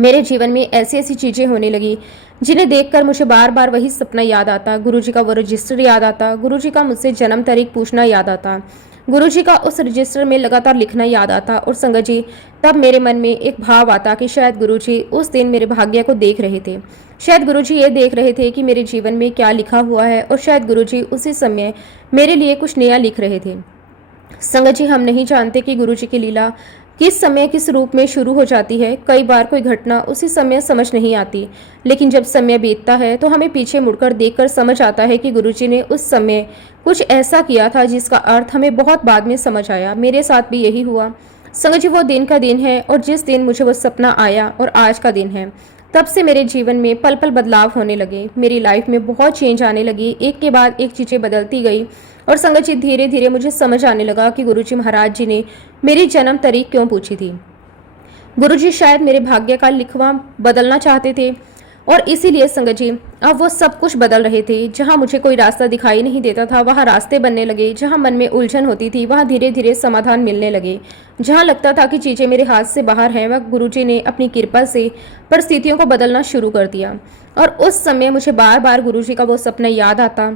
मेरे जीवन में ऐसी ऐसी चीजें होने लगी जिन्हें देखकर मुझे बार बार वही सपना याद आता, गुरुजी का वो रजिस्टर याद आता, गुरुजी का मुझसे जन्म तारीख पूछना याद आता। गुरुजी का उस रजिस्टर में लगातार लिखना याद आता और संगत जी तब मेरे मन में एक भाव आता कि शायद गुरुजी उस दिन मेरे भाग्य को देख रहे थे। शायद गुरुजी ये देख रहे थे कि मेरे जीवन में क्या लिखा हुआ है और शायद गुरुजी उसी समय मेरे लिए कुछ नया लिख रहे थे। संगत जी हम नहीं जानते कि गुरुजी की लीला किस समय किस रूप में शुरू हो जाती है। कई बार कोई घटना उसी समय समझ नहीं आती, लेकिन जब समय बीतता है तो हमें पीछे मुड़कर देखकर समझ आता है कि गुरुजी ने उस समय कुछ ऐसा किया था जिसका अर्थ हमें बहुत बाद में समझ आया। मेरे साथ भी यही हुआ। संगत जी वो दिन का दिन है और जिस दिन मुझे वो सपना आया और आज का दिन है, तब से मेरे जीवन में पल पल बदलाव होने लगे। मेरी लाइफ में बहुत चेंज आने लगी, एक के बाद एक चीज़ें बदलती गई। और संगत जी धीरे धीरे मुझे समझ आने लगा कि गुरुजी महाराज जी ने मेरी जन्म तारीख क्यों पूछी थी। गुरुजी शायद मेरे भाग्य का लिखवा बदलना चाहते थे और इसीलिए संगत जी अब वो सब कुछ बदल रहे थे। जहाँ मुझे कोई रास्ता दिखाई नहीं देता था वहाँ रास्ते बनने लगे, जहाँ मन में उलझन होती थी वहाँ धीरे धीरे समाधान मिलने लगे, जहाँ लगता था कि चीज़ें मेरे हाथ से बाहर हैं वह गुरुजी ने अपनी कृपा से परिस्थितियों को बदलना शुरू कर दिया। और उस समय मुझे बार बार गुरुजी का वो सपना याद आता।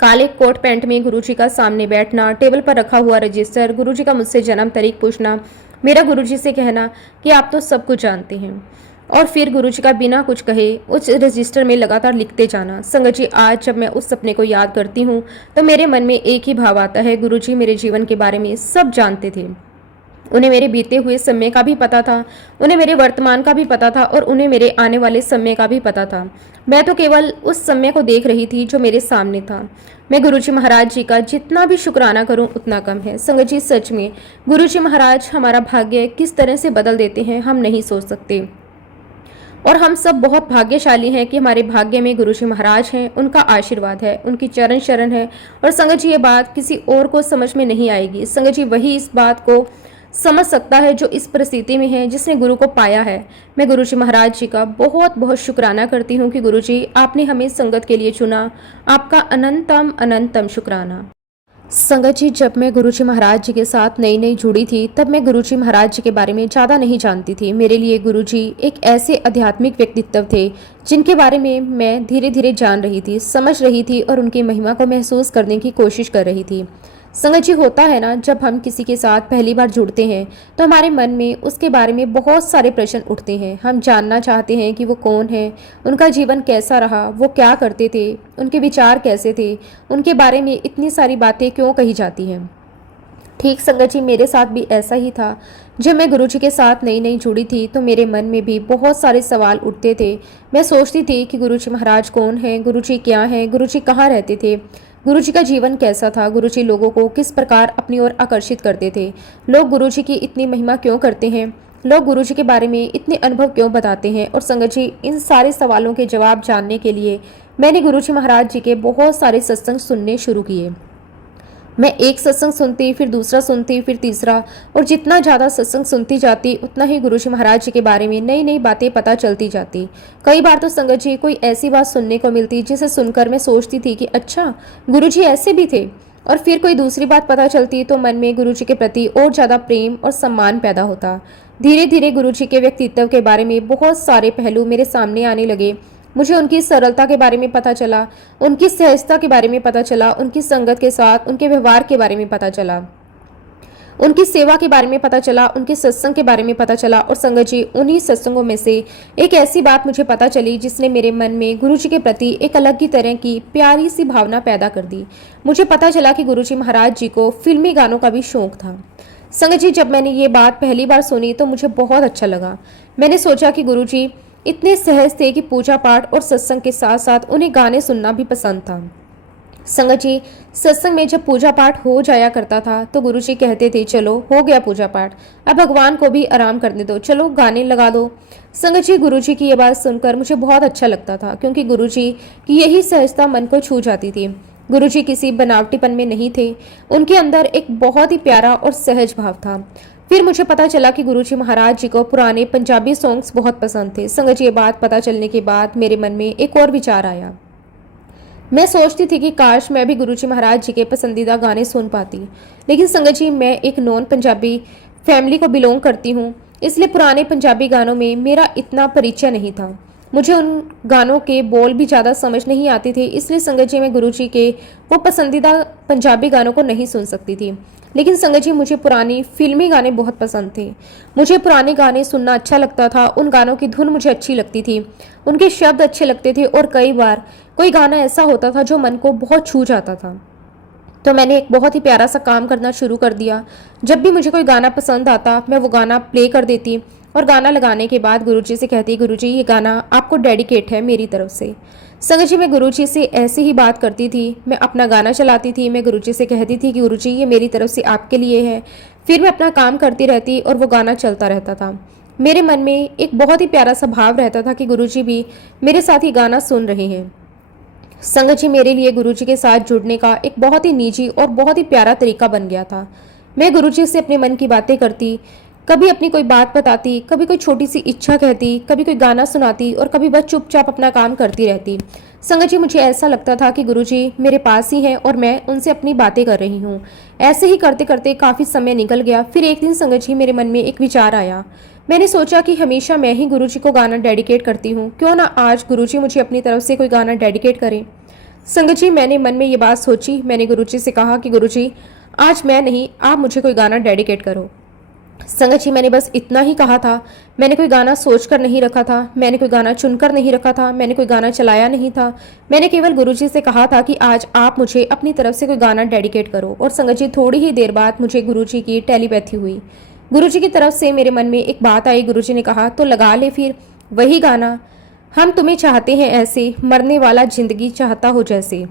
काले कोट पैंट में गुरुजी का सामने बैठना, टेबल पर रखा हुआ रजिस्टर, गुरुजी का मुझसे जन्म तारीख पूछना, मेरा गुरुजी से कहना कि आप तो सब कुछ जानते हैं, और फिर गुरुजी का बिना कुछ कहे उस रजिस्टर में लगातार लिखते जाना। संगत जी आज जब मैं उस सपने को याद करती हूँ तो मेरे मन में एक ही भाव आता है, गुरुजी मेरे जीवन के बारे में सब जानते थे। उन्हें मेरे बीते हुए समय का भी पता था, उन्हें मेरे वर्तमान का भी पता था और उन्हें मेरे आने वाले समय का भी पता था। मैं तो केवल उस समय को देख रही थी जो मेरे सामने था। मैं गुरुजी महाराज जी का जितना भी शुक्राना करूं उतना कम है। संगत जी सच में गुरुजी महाराज हमारा भाग्य किस तरह से बदल देते हैं हम नहीं सोच सकते, और हम सब बहुत भाग्यशाली हैं कि हमारे भाग्य में गुरुजी महाराज हैं, उनका आशीर्वाद है, उनकी चरण शरण है। और संगत जी ये बात किसी और को समझ में नहीं आएगी। संगत जी वही इस बात को समझ सकता है जो इस परिस्थिति में है, जिसने गुरु को पाया है। मैं गुरुजी महाराज जी का बहुत बहुत शुक्राना करती हूँ कि गुरुजी आपने हमें संगत के लिए चुना। आपका अनंतम अनंतम शुक्राना। संगत जी जब मैं गुरुजी महाराज जी के साथ नई नई जुड़ी थी तब मैं गुरुजी महाराज जी के बारे में ज़्यादा नहीं जानती थी। मेरे लिए गुरुजी एक ऐसे आध्यात्मिक व्यक्तित्व थे जिनके बारे में मैं धीरे धीरे जान रही थी, समझ रही थी और उनकी महिमा को महसूस करने की कोशिश कर रही थी। संगत जी होता है ना, जब हम किसी के साथ पहली बार जुड़ते हैं तो हमारे मन में उसके बारे में बहुत सारे प्रश्न उठते हैं। हम जानना चाहते हैं कि वो कौन है, उनका जीवन कैसा रहा, वो क्या करते थे, उनके विचार कैसे थे, उनके बारे में इतनी सारी बातें क्यों कही जाती हैं। ठीक संगत जी मेरे साथ भी ऐसा ही था। जब मैं गुरुजी के साथ नई नई जुड़ी थी तो मेरे मन में भी बहुत सारे सवाल उठते थे। मैं सोचती थी कि गुरुजी महाराज कौन हैं, गुरुजी क्या हैं, गुरुजी कहाँ रहते थे, गुरुजी का जीवन कैसा था, गुरुजी लोगों को किस प्रकार अपनी ओर आकर्षित करते थे, लोग गुरुजी की इतनी महिमा क्यों करते हैं, लोग गुरुजी के बारे में इतने अनुभव क्यों बताते हैं। और संगत जी इन सारे सवालों के जवाब जानने के लिए मैंने गुरुजी महाराज जी के बहुत सारे सत्संग सुनने शुरू किए। मैं एक सत्संग सुनती, फिर दूसरा सुनती, फिर तीसरा, और जितना ज़्यादा सत्संग सुनती जाती उतना ही गुरुजी महाराज जी के बारे में नई नई बातें पता चलती जाती। कई बार तो संगत जी कोई ऐसी बात सुनने को मिलती जिसे सुनकर मैं सोचती थी कि अच्छा गुरुजी ऐसे भी थे, और फिर कोई दूसरी बात पता चलती तो मन में गुरुजी के प्रति और ज़्यादा प्रेम और सम्मान पैदा होता। धीरे धीरे गुरुजी के व्यक्तित्व के बारे में बहुत सारे पहलू मेरे सामने आने लगे। मुझे उनकी सरलता के बारे में पता चला, उनकी सहजता के बारे में पता चला, उनकी संगत के साथ उनके व्यवहार के बारे में पता चला, उनकी सेवा के बारे में पता चला, उनके सत्संग के बारे में पता चला। और संगत जी उन्हीं सत्संगों में से एक ऐसी बात मुझे पता चली जिसने मेरे मन में गुरुजी के प्रति एक अलग ही तरह की प्यारी सी भावना पैदा कर दी। मुझे पता चला कि गुरुजी महाराज जी को फिल्मी गानों का भी शौक था। संगत जी जब मैंने ये बात पहली बार सुनी तो मुझे बहुत अच्छा लगा। मैंने सोचा कि गुरुजी इतने सहज थे कि पूजा पाठ और सत्संग के साथ साथ उन्हें गाने सुनना भी पसंद था। संगत जी सत्संग में जब पूजा पाठ हो जाया करता था तो गुरुजी कहते थे चलो हो गया पूजा पाठ, अब भगवान को भी आराम करने दो, चलो गाने लगा दो। संगत जी गुरुजी की ये बात सुनकर मुझे बहुत अच्छा लगता था, क्योंकि गुरुजी की यही सहजता मन को छू जाती थी। गुरुजी किसी बनावटीपन में नहीं थे, उनके अंदर एक बहुत ही प्यारा और सहज भाव था। फिर मुझे पता चला कि गुरुजी महाराज जी को पुराने पंजाबी सॉन्ग्स बहुत पसंद थे। संगत जी ये बात पता चलने के बाद मेरे मन में एक और विचार आया। मैं सोचती थी कि काश मैं भी गुरुजी महाराज जी के पसंदीदा गाने सुन पाती, लेकिन संगत जी मैं एक नॉन पंजाबी फैमिली को बिलोंग करती हूँ, इसलिए पुराने पंजाबी गानों में मेरा इतना परिचय नहीं था। मुझे उन गानों के बोल भी ज़्यादा समझ नहीं आते थे, इसलिए संगत जी मैं गुरुजी के वो पसंदीदा पंजाबी गानों को नहीं सुन सकती थी। लेकिन संगत जी मुझे पुरानी फिल्मी गाने बहुत पसंद थे। मुझे पुराने गाने सुनना अच्छा लगता था, उन गानों की धुन मुझे अच्छी लगती थी, उनके शब्द अच्छे लगते थे और कई बार कोई गाना ऐसा होता था जो मन को बहुत छू जाता था। तो मैंने एक बहुत ही प्यारा सा काम करना शुरू कर दिया। जब भी मुझे कोई गाना पसंद आता मैं वो गाना प्ले कर देती और गाना लगाने के बाद गुरुजी से कहती, गुरुजी ये गाना आपको डेडिकेट है मेरी तरफ से। संगत जी मैं गुरुजी से ऐसे ही बात करती थी, मैं अपना गाना चलाती थी, मैं गुरुजी से कहती थी कि गुरुजी ये मेरी तरफ से आपके लिए है। फिर मैं अपना काम करती रहती और वो गाना चलता रहता था। मेरे मन में एक बहुत ही प्यारा सा भाव रहता था कि गुरुजी भी मेरे साथ ही गाना सुन रहे हैं। संगत जी मेरे लिए गुरुजी के साथ जुड़ने का एक बहुत ही निजी और बहुत ही प्यारा तरीका बन गया था। मैं गुरुजी से अपने मन की बातें करती, कभी अपनी कोई बात बताती, कभी कोई छोटी सी इच्छा कहती, कभी कोई गाना सुनाती और कभी बस चुपचाप अपना काम करती रहती। संगत जी मुझे ऐसा लगता था कि गुरुजी मेरे पास ही हैं और मैं उनसे अपनी बातें कर रही हूँ। ऐसे ही करते करते काफ़ी समय निकल गया। फिर एक दिन संगत जी मेरे मन में एक विचार आया। मैंने सोचा कि हमेशा मैं ही गुरुजी को गाना डेडिकेट करती हूँ, क्यों ना आज गुरुजी मुझे अपनी तरफ से कोई गाना डेडिकेट करें। संगत जी मैंने मन में ये बात सोची। मैंने गुरुजी से कहा कि गुरुजी आज मैं नहीं, आप मुझे कोई गाना डेडिकेट करो। संगत जी मैंने बस इतना ही कहा था। मैंने कोई गाना सोच कर नहीं रखा था, मैंने कोई गाना चुनकर नहीं रखा था, मैंने कोई गाना चलाया नहीं था। मैंने केवल गुरुजी से कहा था कि आज आप मुझे अपनी तरफ से कोई गाना डेडिकेट करो। और संगत जी थोड़ी ही देर बाद मुझे गुरुजी की टेलीपैथी हुई। गुरुजी की तरफ से मेरे मन में एक बात आई। गुरुजी ने कहा तो लगा ले फिर वही गाना, हम तुम्हें चाहते हैं ऐसे, मरने वाला जिंदगी चाहता हो जैसे।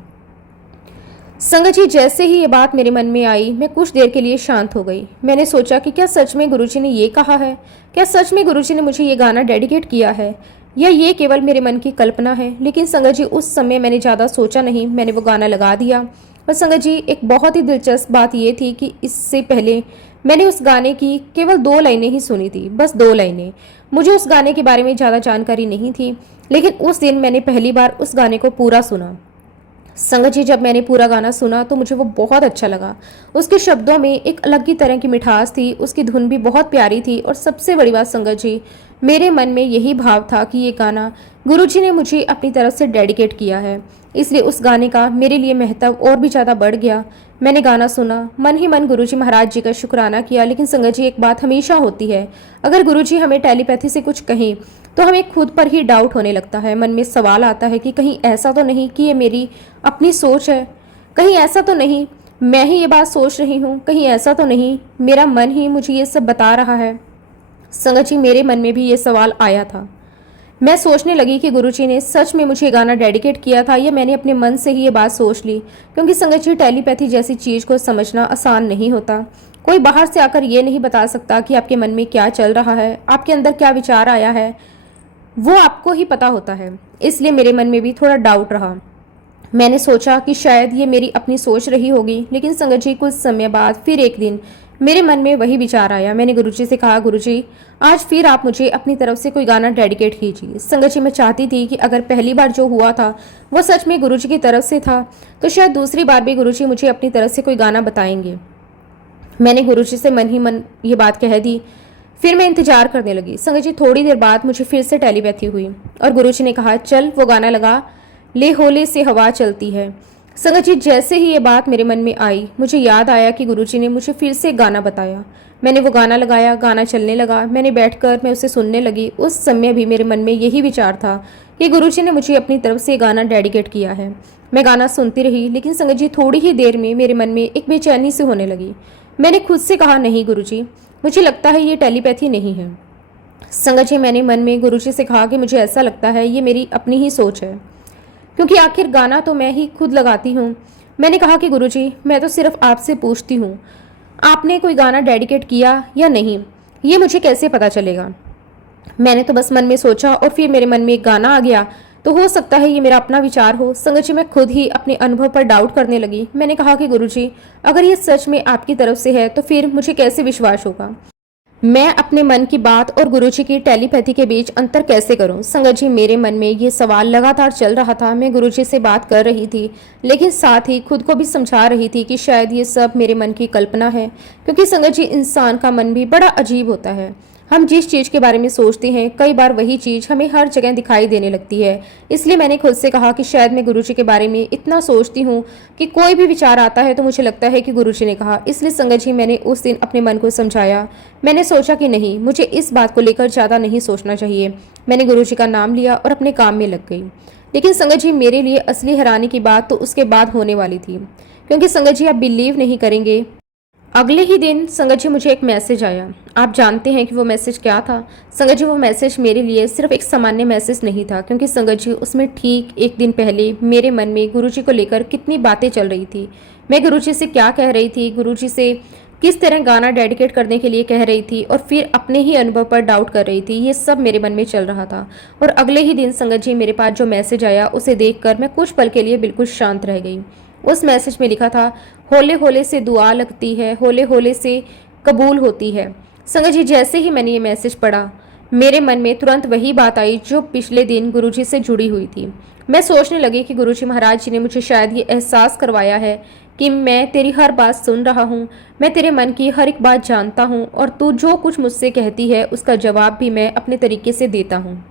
संगत जी जैसे ही ये बात मेरे मन में आई मैं कुछ देर के लिए शांत हो गई। मैंने सोचा कि क्या सच में गुरुजी ने ये कहा है, क्या सच में गुरुजी ने मुझे ये गाना डेडिकेट किया है, या ये केवल मेरे मन की कल्पना है। लेकिन संगत जी उस समय मैंने ज़्यादा सोचा नहीं, मैंने वो गाना लगा दिया। और संगत जी एक बहुत ही दिलचस्प बात ये थी कि इससे पहले मैंने उस गाने की केवल 2 लाइनें ही सुनी थी, बस 2 लाइनें। मुझे उस गाने के बारे में ज़्यादा जानकारी नहीं थी, लेकिन उस दिन मैंने पहली बार उस गाने को पूरा सुना। संगत जी जब मैंने पूरा गाना सुना तो मुझे वो बहुत अच्छा लगा। उसके शब्दों में एक अलग ही तरह की मिठास थी, उसकी धुन भी बहुत प्यारी थी और सबसे बड़ी बात संगत जी मेरे मन में यही भाव था कि ये गाना गुरुजी ने मुझे अपनी तरफ से डेडिकेट किया है, इसलिए उस गाने का मेरे लिए महत्व और भी ज़्यादा बढ़ गया। मैंने गाना सुना, मन ही मन गुरुजी महाराज जी का शुक्राना किया। लेकिन संगत जी एक बात हमेशा होती है, अगर गुरुजी हमें टेलीपैथी से कुछ कहें तो हमें खुद पर ही डाउट होने लगता है। मन में सवाल आता है कि कहीं ऐसा तो नहीं कि ये मेरी अपनी सोच है, कहीं ऐसा तो नहीं मैं ही ये बात सोच रही हूँ, कहीं ऐसा तो नहीं मेरा मन ही मुझे ये सब बता रहा है। संगत जी मेरे मन में भी ये सवाल आया था। मैं सोचने लगी कि गुरुजी ने सच में मुझे गाना डेडिकेट किया था या मैंने अपने मन से ही ये बात सोच ली, क्योंकि संगत जी टेलीपैथी जैसी चीज़ को समझना आसान नहीं होता। कोई बाहर से आकर ये नहीं बता सकता कि आपके मन में क्या चल रहा है, आपके अंदर क्या विचार आया है, वो आपको ही पता होता है। इसलिए मेरे मन में भी थोड़ा डाउट रहा। मैंने सोचा कि शायद ये मेरी अपनी सोच रही होगी। लेकिन संगत जी कुछ समय बाद फिर एक दिन मेरे मन में वही विचार आया। मैंने गुरुजी से कहा, गुरुजी आज फिर आप मुझे अपनी तरफ से कोई गाना डेडिकेट कीजिए। संगत जी मैं चाहती थी कि अगर पहली बार जो हुआ था वो सच में गुरुजी की तरफ से था तो शायद दूसरी बार भी गुरुजी मुझे अपनी तरफ से कोई गाना बताएंगे। मैंने गुरुजी से मन ही मन ये बात कह दी। फिर मैं इंतजार करने लगी। संगत जी थोड़ी देर बाद मुझे फिर से टेलीपैथी हुई और गुरुजी ने कहा, चल वो गाना लगा, ले होले से हवा चलती है। संगत जी जैसे ही ये बात मेरे मन में आई मुझे याद आया कि गुरुजी ने मुझे फिर से गाना बताया। मैंने वो गाना लगाया, गाना चलने लगा, मैंने बैठकर मैं उसे सुनने लगी। उस समय भी मेरे मन में यही विचार था कि गुरुजी ने मुझे अपनी तरफ से गाना डेडिकेट किया है। मैं गाना सुनती रही, लेकिन संगत जी थोड़ी ही देर में मेरे मन में एक बेचैनी से होने लगी। मैंने खुद से कहा, नहीं गुरुजी मुझे लगता है ये टेलीपैथी नहीं है। संगत जी मैंने मन में गुरुजी से कहा कि मुझे ऐसा लगता है ये मेरी अपनी ही सोच है, क्योंकि आखिर गाना तो मैं ही खुद लगाती हूँ। मैंने कहा कि गुरुजी मैं तो सिर्फ आपसे पूछती हूँ, आपने कोई गाना डेडिकेट किया या नहीं ये मुझे कैसे पता चलेगा। मैंने तो बस मन में सोचा और फिर मेरे मन में एक गाना आ गया, तो हो सकता है ये मेरा अपना विचार हो। संगत जी मैं खुद ही अपने अनुभव पर डाउट करने लगी। मैंने कहा कि गुरुजी अगर ये सच में आपकी तरफ से है तो फिर मुझे कैसे विश्वास होगा। मैं अपने मन की बात और गुरुजी की टेलीपैथी के बीच अंतर कैसे करूं। संगत जी मेरे मन में ये सवाल लगातार चल रहा था। मैं गुरुजी से बात कर रही थी, लेकिन साथ ही खुद को भी समझा रही थी कि शायद ये सब मेरे मन की कल्पना है, क्योंकि संगत जी इंसान का मन भी बड़ा अजीब होता है। हम जिस चीज़ के बारे में सोचते हैं कई बार वही चीज़ हमें हर जगह दिखाई देने लगती है। इसलिए मैंने खुद से कहा कि शायद मैं गुरुजी के बारे में इतना सोचती हूँ कि कोई भी विचार आता है तो मुझे लगता है कि गुरुजी ने कहा। इसलिए संगत जी, मैंने उस दिन अपने मन को समझाया। मैंने सोचा कि नहीं, मुझे इस बात को लेकर ज़्यादा नहीं सोचना चाहिए। मैंने गुरुजी का नाम लिया और अपने काम में लग गई। लेकिन संगत जी, मेरे लिए असली हैरानी की बात तो उसके बाद होने वाली थी, क्योंकि संगत जी, आप बिलीव नहीं करेंगे, अगले ही दिन संगत जी मुझे एक मैसेज आया। आप जानते हैं कि वो मैसेज क्या था? संगत जी, वो मैसेज मेरे लिए सिर्फ एक सामान्य मैसेज नहीं था, क्योंकि संगत जी, उसमें ठीक एक दिन पहले मेरे मन में गुरुजी को लेकर कितनी बातें चल रही थी। मैं गुरुजी से क्या कह रही थी, गुरुजी से किस तरह गाना डेडिकेट करने के लिए कह रही थी और फिर अपने ही अनुभव पर डाउट कर रही थी, ये सब मेरे मन में चल रहा था। और अगले ही दिन संगत जी, मेरे पास जो मैसेज आया उसे देखकर मैं कुछ पल के लिए बिल्कुल शांत रह गई। उस मैसेज में लिखा था, होले होले से दुआ लगती है, होले होले से कबूल होती है। संगत जी, जैसे ही मैंने ये मैसेज पढ़ा, मेरे मन में तुरंत वही बात आई जो पिछले दिन गुरुजी से जुड़ी हुई थी। मैं सोचने लगी कि गुरुजी महाराज जी ने मुझे शायद ये एहसास करवाया है कि मैं तेरी हर बात सुन रहा हूँ, मैं तेरे मन की हर एक बात जानता हूँ और तू जो कुछ मुझसे कहती है उसका जवाब भी मैं अपने तरीके से देता हूँ।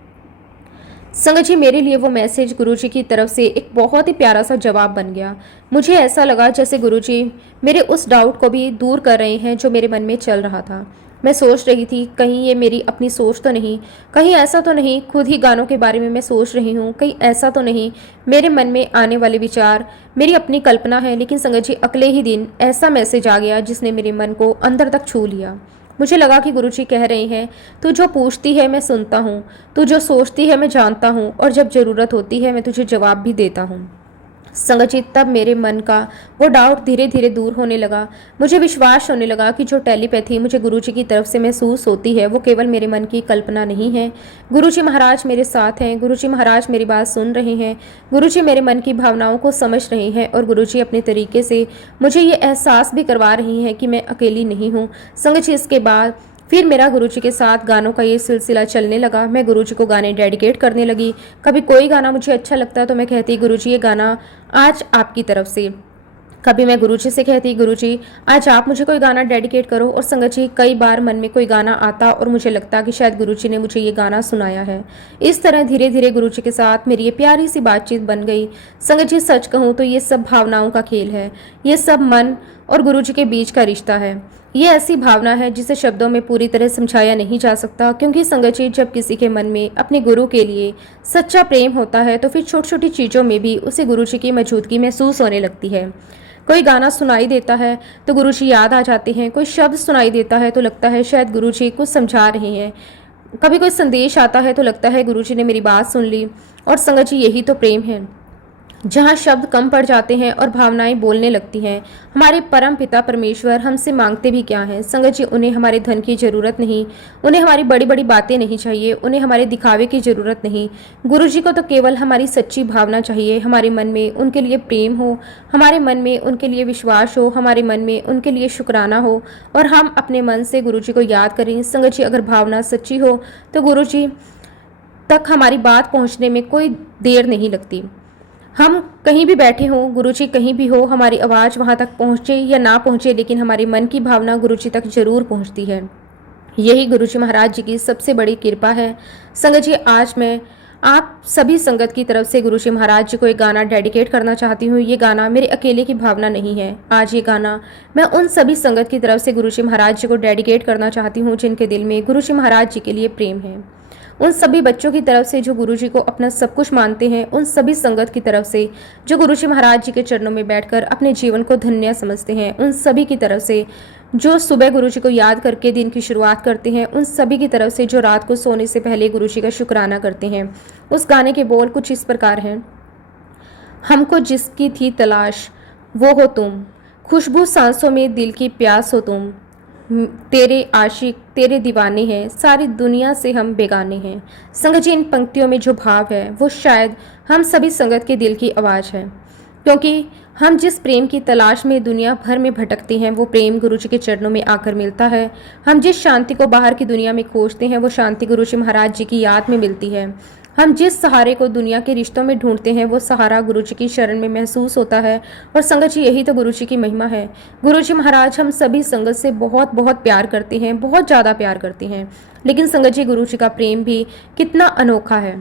संगत जी, मेरे लिए वो मैसेज गुरुजी की तरफ से एक बहुत ही प्यारा सा जवाब बन गया। मुझे ऐसा लगा जैसे गुरुजी मेरे उस डाउट को भी दूर कर रहे हैं जो मेरे मन में चल रहा था। मैं सोच रही थी, कहीं ये मेरी अपनी सोच तो नहीं, कहीं ऐसा तो नहीं खुद ही गानों के बारे में मैं सोच रही हूँ, कहीं ऐसा तो नहीं मेरे मन में आने वाले विचार मेरी अपनी कल्पना है। लेकिन संगत जी, अगले ही दिन ऐसा मैसेज आ गया जिसने मेरे मन को अंदर तक छू लिया। मुझे लगा कि गुरुजी कह रहे हैं, तू जो पूछती है मैं सुनता हूँ, तू जो सोचती है मैं जानता हूँ और जब ज़रूरत होती है मैं तुझे जवाब भी देता हूँ। संगत जी, तब मेरे मन का वो डाउट धीरे धीरे दूर होने लगा। मुझे विश्वास होने लगा कि जो टेलीपैथी मुझे गुरुजी की तरफ से महसूस होती है वो केवल मेरे मन की कल्पना नहीं है। गुरुजी महाराज मेरे साथ हैं, गुरुजी महाराज मेरी बात सुन रहे हैं, गुरुजी मेरे मन की भावनाओं को समझ रहे हैं और गुरुजी अपने तरीके से मुझे ये एहसास भी करवा रही हैं कि मैं अकेली नहीं हूँ। संगत जी, इसके बाद फिर मेरा गुरुजी के साथ गानों का ये सिलसिला चलने लगा। मैं गुरुजी को गाने डेडिकेट करने लगी। कभी कोई गाना मुझे अच्छा लगता तो मैं कहती, गुरुजी ये गाना आज आपकी तरफ से। कभी मैं गुरुजी से कहती, गुरुजी आज आप मुझे कोई गाना डेडिकेट करो। और संगत जी, कई बार मन में कोई गाना आता और मुझे लगता कि शायद गुरुजी ने मुझे ये गाना सुनाया है। इस तरह धीरे धीरे गुरुजी के साथ मेरी ये प्यारी सी बातचीत बन गई। संगत जी, सच कहूँ तो ये सब भावनाओं का खेल है, ये सब मन और गुरुजी के बीच का रिश्ता है। ये ऐसी भावना है जिसे शब्दों में पूरी तरह समझाया नहीं जा सकता, क्योंकि संगत जी, जब किसी के मन में अपने गुरु के लिए सच्चा प्रेम होता है तो फिर छोटी छोटी चीज़ों में भी उसे गुरुजी की मौजूदगी महसूस होने लगती है। कोई गाना सुनाई देता है तो गुरुजी याद आ जाते हैं, कोई शब्द सुनाई देता है तो लगता है शायद गुरुजी कुछ समझा रहे हैं, कभी कोई संदेश आता है तो लगता है गुरुजी ने मेरी बात सुन ली। और संगत जी, यही तो प्रेम है, जहाँ शब्द कम पड़ जाते हैं और भावनाएं बोलने लगती हैं। हमारे परम पिता परमेश्वर हमसे मांगते भी क्या हैं? संगत जी, उन्हें हमारे धन की ज़रूरत नहीं, उन्हें हमारी बड़ी बड़ी बातें नहीं चाहिए, उन्हें हमारे दिखावे की ज़रूरत नहीं। गुरुजी को तो केवल हमारी सच्ची भावना चाहिए। हमारे मन में उनके लिए प्रेम हो, हमारे मन में उनके लिए विश्वास हो, हमारे मन में उनके लिए शुक्राना हो और हम अपने मन से गुरुजी को याद करें। संगत जी, अगर भावना सच्ची हो तो गुरुजी तक हमारी बात पहुँचने में कोई देर नहीं लगती। हम कहीं भी बैठे हों, गुरुजी कहीं भी हो, हमारी आवाज़ वहाँ तक पहुँचे या ना पहुँचे, लेकिन हमारे मन की भावना गुरुजी तक जरूर पहुँचती है। यही गुरुजी महाराज जी की सबसे बड़ी कृपा है। संगत जी, आज मैं आप सभी संगत की तरफ से गुरुजी महाराज जी को एक गाना डेडिकेट करना चाहती हूँ। ये गाना मेरे अकेले की भावना नहीं है। आज ये गाना मैं उन सभी संगत की तरफ से गुरुजी महाराज जी को डेडिकेट करना चाहती हूँ जिनके दिल में गुरुजी महाराज जी के लिए प्रेम है। उन सभी बच्चों की तरफ से जो गुरुजी को अपना सब कुछ मानते हैं, उन सभी संगत की तरफ से जो गुरुजी महाराज जी के चरणों में बैठकर अपने जीवन को धन्य समझते हैं, उन सभी की तरफ से जो सुबह गुरुजी को याद करके दिन की शुरुआत करते हैं, उन सभी की तरफ से जो रात को सोने से पहले गुरुजी का शुक्राना करते हैं। उस गाने के बोल कुछ इस प्रकार हैं। हमको जिसकी थी तलाश वो हो तुम, खुशबू सांसों में दिल की प्यास हो तुम, तेरे आशिक तेरे दीवाने हैं, सारी दुनिया से हम बेगाने हैं। संगत जी, इन पंक्तियों में जो भाव है वो शायद हम सभी संगत के दिल की आवाज़ है, क्योंकि हम जिस प्रेम की तलाश में दुनिया भर में भटकते हैं वो प्रेम गुरुजी के चरणों में आकर मिलता है। हम जिस शांति को बाहर की दुनिया में खोजते हैं वो शांति गुरुजी महाराज जी की याद में मिलती है। हम जिस सहारे को दुनिया के रिश्तों में ढूंढते हैं वो सहारा गुरु जी की शरण में महसूस होता है। और संगत जी, यही तो गुरु जी की महिमा है। गुरु जी महाराज हम सभी संगत से बहुत बहुत प्यार करते हैं, बहुत ज़्यादा प्यार करते हैं। लेकिन संगत जी, गुरु जी का प्रेम भी कितना अनोखा है।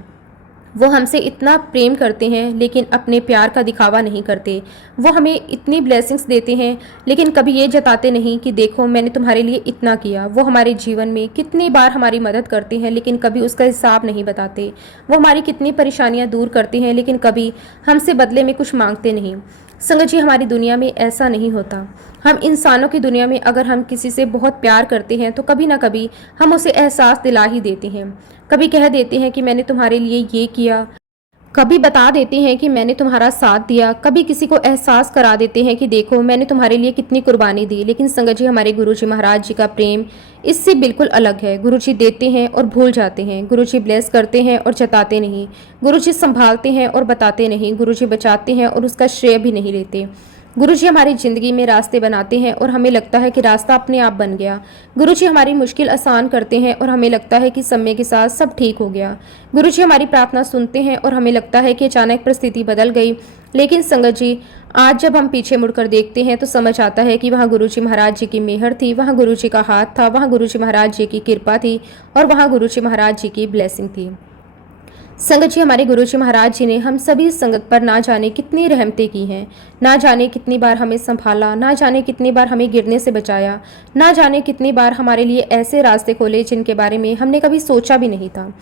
वो हमसे इतना प्रेम करते हैं लेकिन अपने प्यार का दिखावा नहीं करते। वो हमें इतनी ब्लेसिंग्स देते हैं लेकिन कभी ये जताते नहीं कि देखो मैंने तुम्हारे लिए इतना किया। वो हमारे जीवन में कितनी बार हमारी मदद करते हैं लेकिन कभी उसका हिसाब नहीं बताते। वो हमारी कितनी परेशानियां दूर करते हैं लेकिन कभी हमसे बदले में कुछ मांगते नहीं। संगत जी, हमारी दुनिया में ऐसा नहीं होता। हम इंसानों की दुनिया में अगर हम किसी से बहुत प्यार करते हैं तो कभी ना कभी हम उसे एहसास दिला ही देते हैं। कभी कह देते हैं कि मैंने तुम्हारे लिए ये किया, कभी बता देते हैं कि मैंने तुम्हारा साथ दिया, कभी किसी को एहसास करा देते हैं कि देखो मैंने तुम्हारे लिए कितनी कुर्बानी दी। लेकिन संगत जी, हमारे गुरु जी महाराज जी का प्रेम इससे बिल्कुल अलग है। गुरु जी देते हैं और भूल जाते हैं। गुरु जी ब्लेस करते हैं और जताते नहीं। गुरु जी संभालते हैं और बताते नहीं। गुरु जी बचाते हैं और उसका श्रेय भी नहीं लेते। गुरु जी हमारी ज़िंदगी में रास्ते बनाते हैं और हमें लगता है कि रास्ता अपने आप बन गया। गुरु जी हमारी मुश्किल आसान करते हैं और हमें लगता है कि समय के साथ सब ठीक हो गया। गुरु जी हमारी प्रार्थना सुनते हैं और हमें लगता है कि अचानक परिस्थिति बदल गई। लेकिन संगत जी, आज जब हम पीछे मुड़कर देखते हैं तो समझ आता है कि वहाँ गुरु जी महाराज जी की मेहर थी, वहाँ गुरु जी का हाथ था, वहाँ गुरु जी महाराज जी की कृपा थी और वहाँ गुरु जी महाराज जी की ब्लेसिंग थी। संगत जी, हमारे गुरु जी महाराज जी ने हम सभी संगत पर ना जाने कितनी रहमतें की हैं। ना जाने कितनी बार हमें संभाला, ना जाने कितनी बार हमें गिरने से बचाया, ना जाने कितनी बार हमारे लिए ऐसे रास्ते खोले जिनके बारे में हमने कभी सोचा भी नहीं था।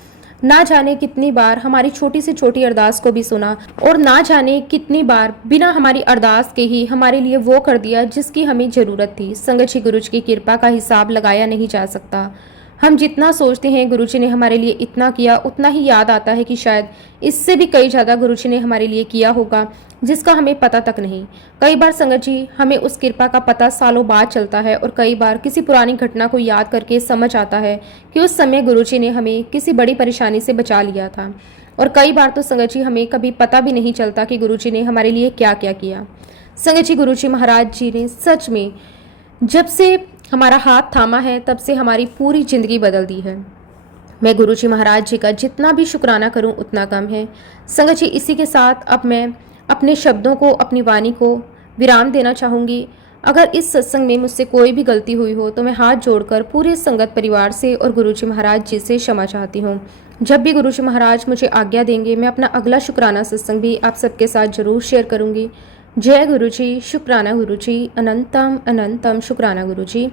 ना जाने कितनी बार हमारी छोटी से छोटी अरदास को भी सुना और ना जाने कितनी बार बिना हमारी अरदास के ही हमारे लिए वो कर दिया जिसकी हमें ज़रूरत थी। संगत जी, गुरु जी की कृपा का हिसाब लगाया नहीं जा सकता। हम जितना सोचते हैं गुरु जी ने हमारे लिए इतना किया, उतना ही याद आता है कि शायद इससे भी कई ज़्यादा गुरु जी ने हमारे लिए किया होगा जिसका हमें पता तक नहीं। कई बार संगत जी, हमें उस कृपा का पता सालों बाद चलता है और कई बार किसी पुरानी घटना को याद करके समझ आता है कि उस समय गुरु जी ने हमें किसी बड़ी परेशानी से बचा लिया था। और कई बार तो संगत जी, हमें कभी पता भी नहीं चलता कि गुरु जी ने हमारे लिए क्या क्या किया। संगत जी, गुरु जी महाराज जी ने सच में जब से हमारा हाथ थामा है तब से हमारी पूरी ज़िंदगी बदल दी है। मैं गुरु जी महाराज जी का जितना भी शुक्राना करूं उतना कम है। संगत जी, इसी के साथ अब मैं अपने शब्दों को, अपनी वाणी को विराम देना चाहूँगी। अगर इस सत्संग में मुझसे कोई भी गलती हुई हो तो मैं हाथ जोड़कर पूरे संगत परिवार से और गुरु जी महाराज जी से क्षमा चाहती हूँ। जब भी गुरु जी महाराज मुझे आज्ञा देंगे मैं अपना अगला शुक्राना सत्संग भी आप सबके साथ जरूर शेयर करूँगी। जय गुरु जी, शुक्राना गुरु जी, अनंतम अनंतम शुक्राना गुरु जी।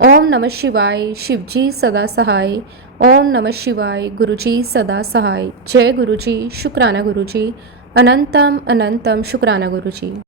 ओम नमः शिवाय, शिव जी सदा सहाय। ओम नमः शिवाय, गुरु जी सदा सहाय। जय गुरु जी, शुक्राना गुरु जी, अनंतम अनंतम शुक्राना गुरु जी।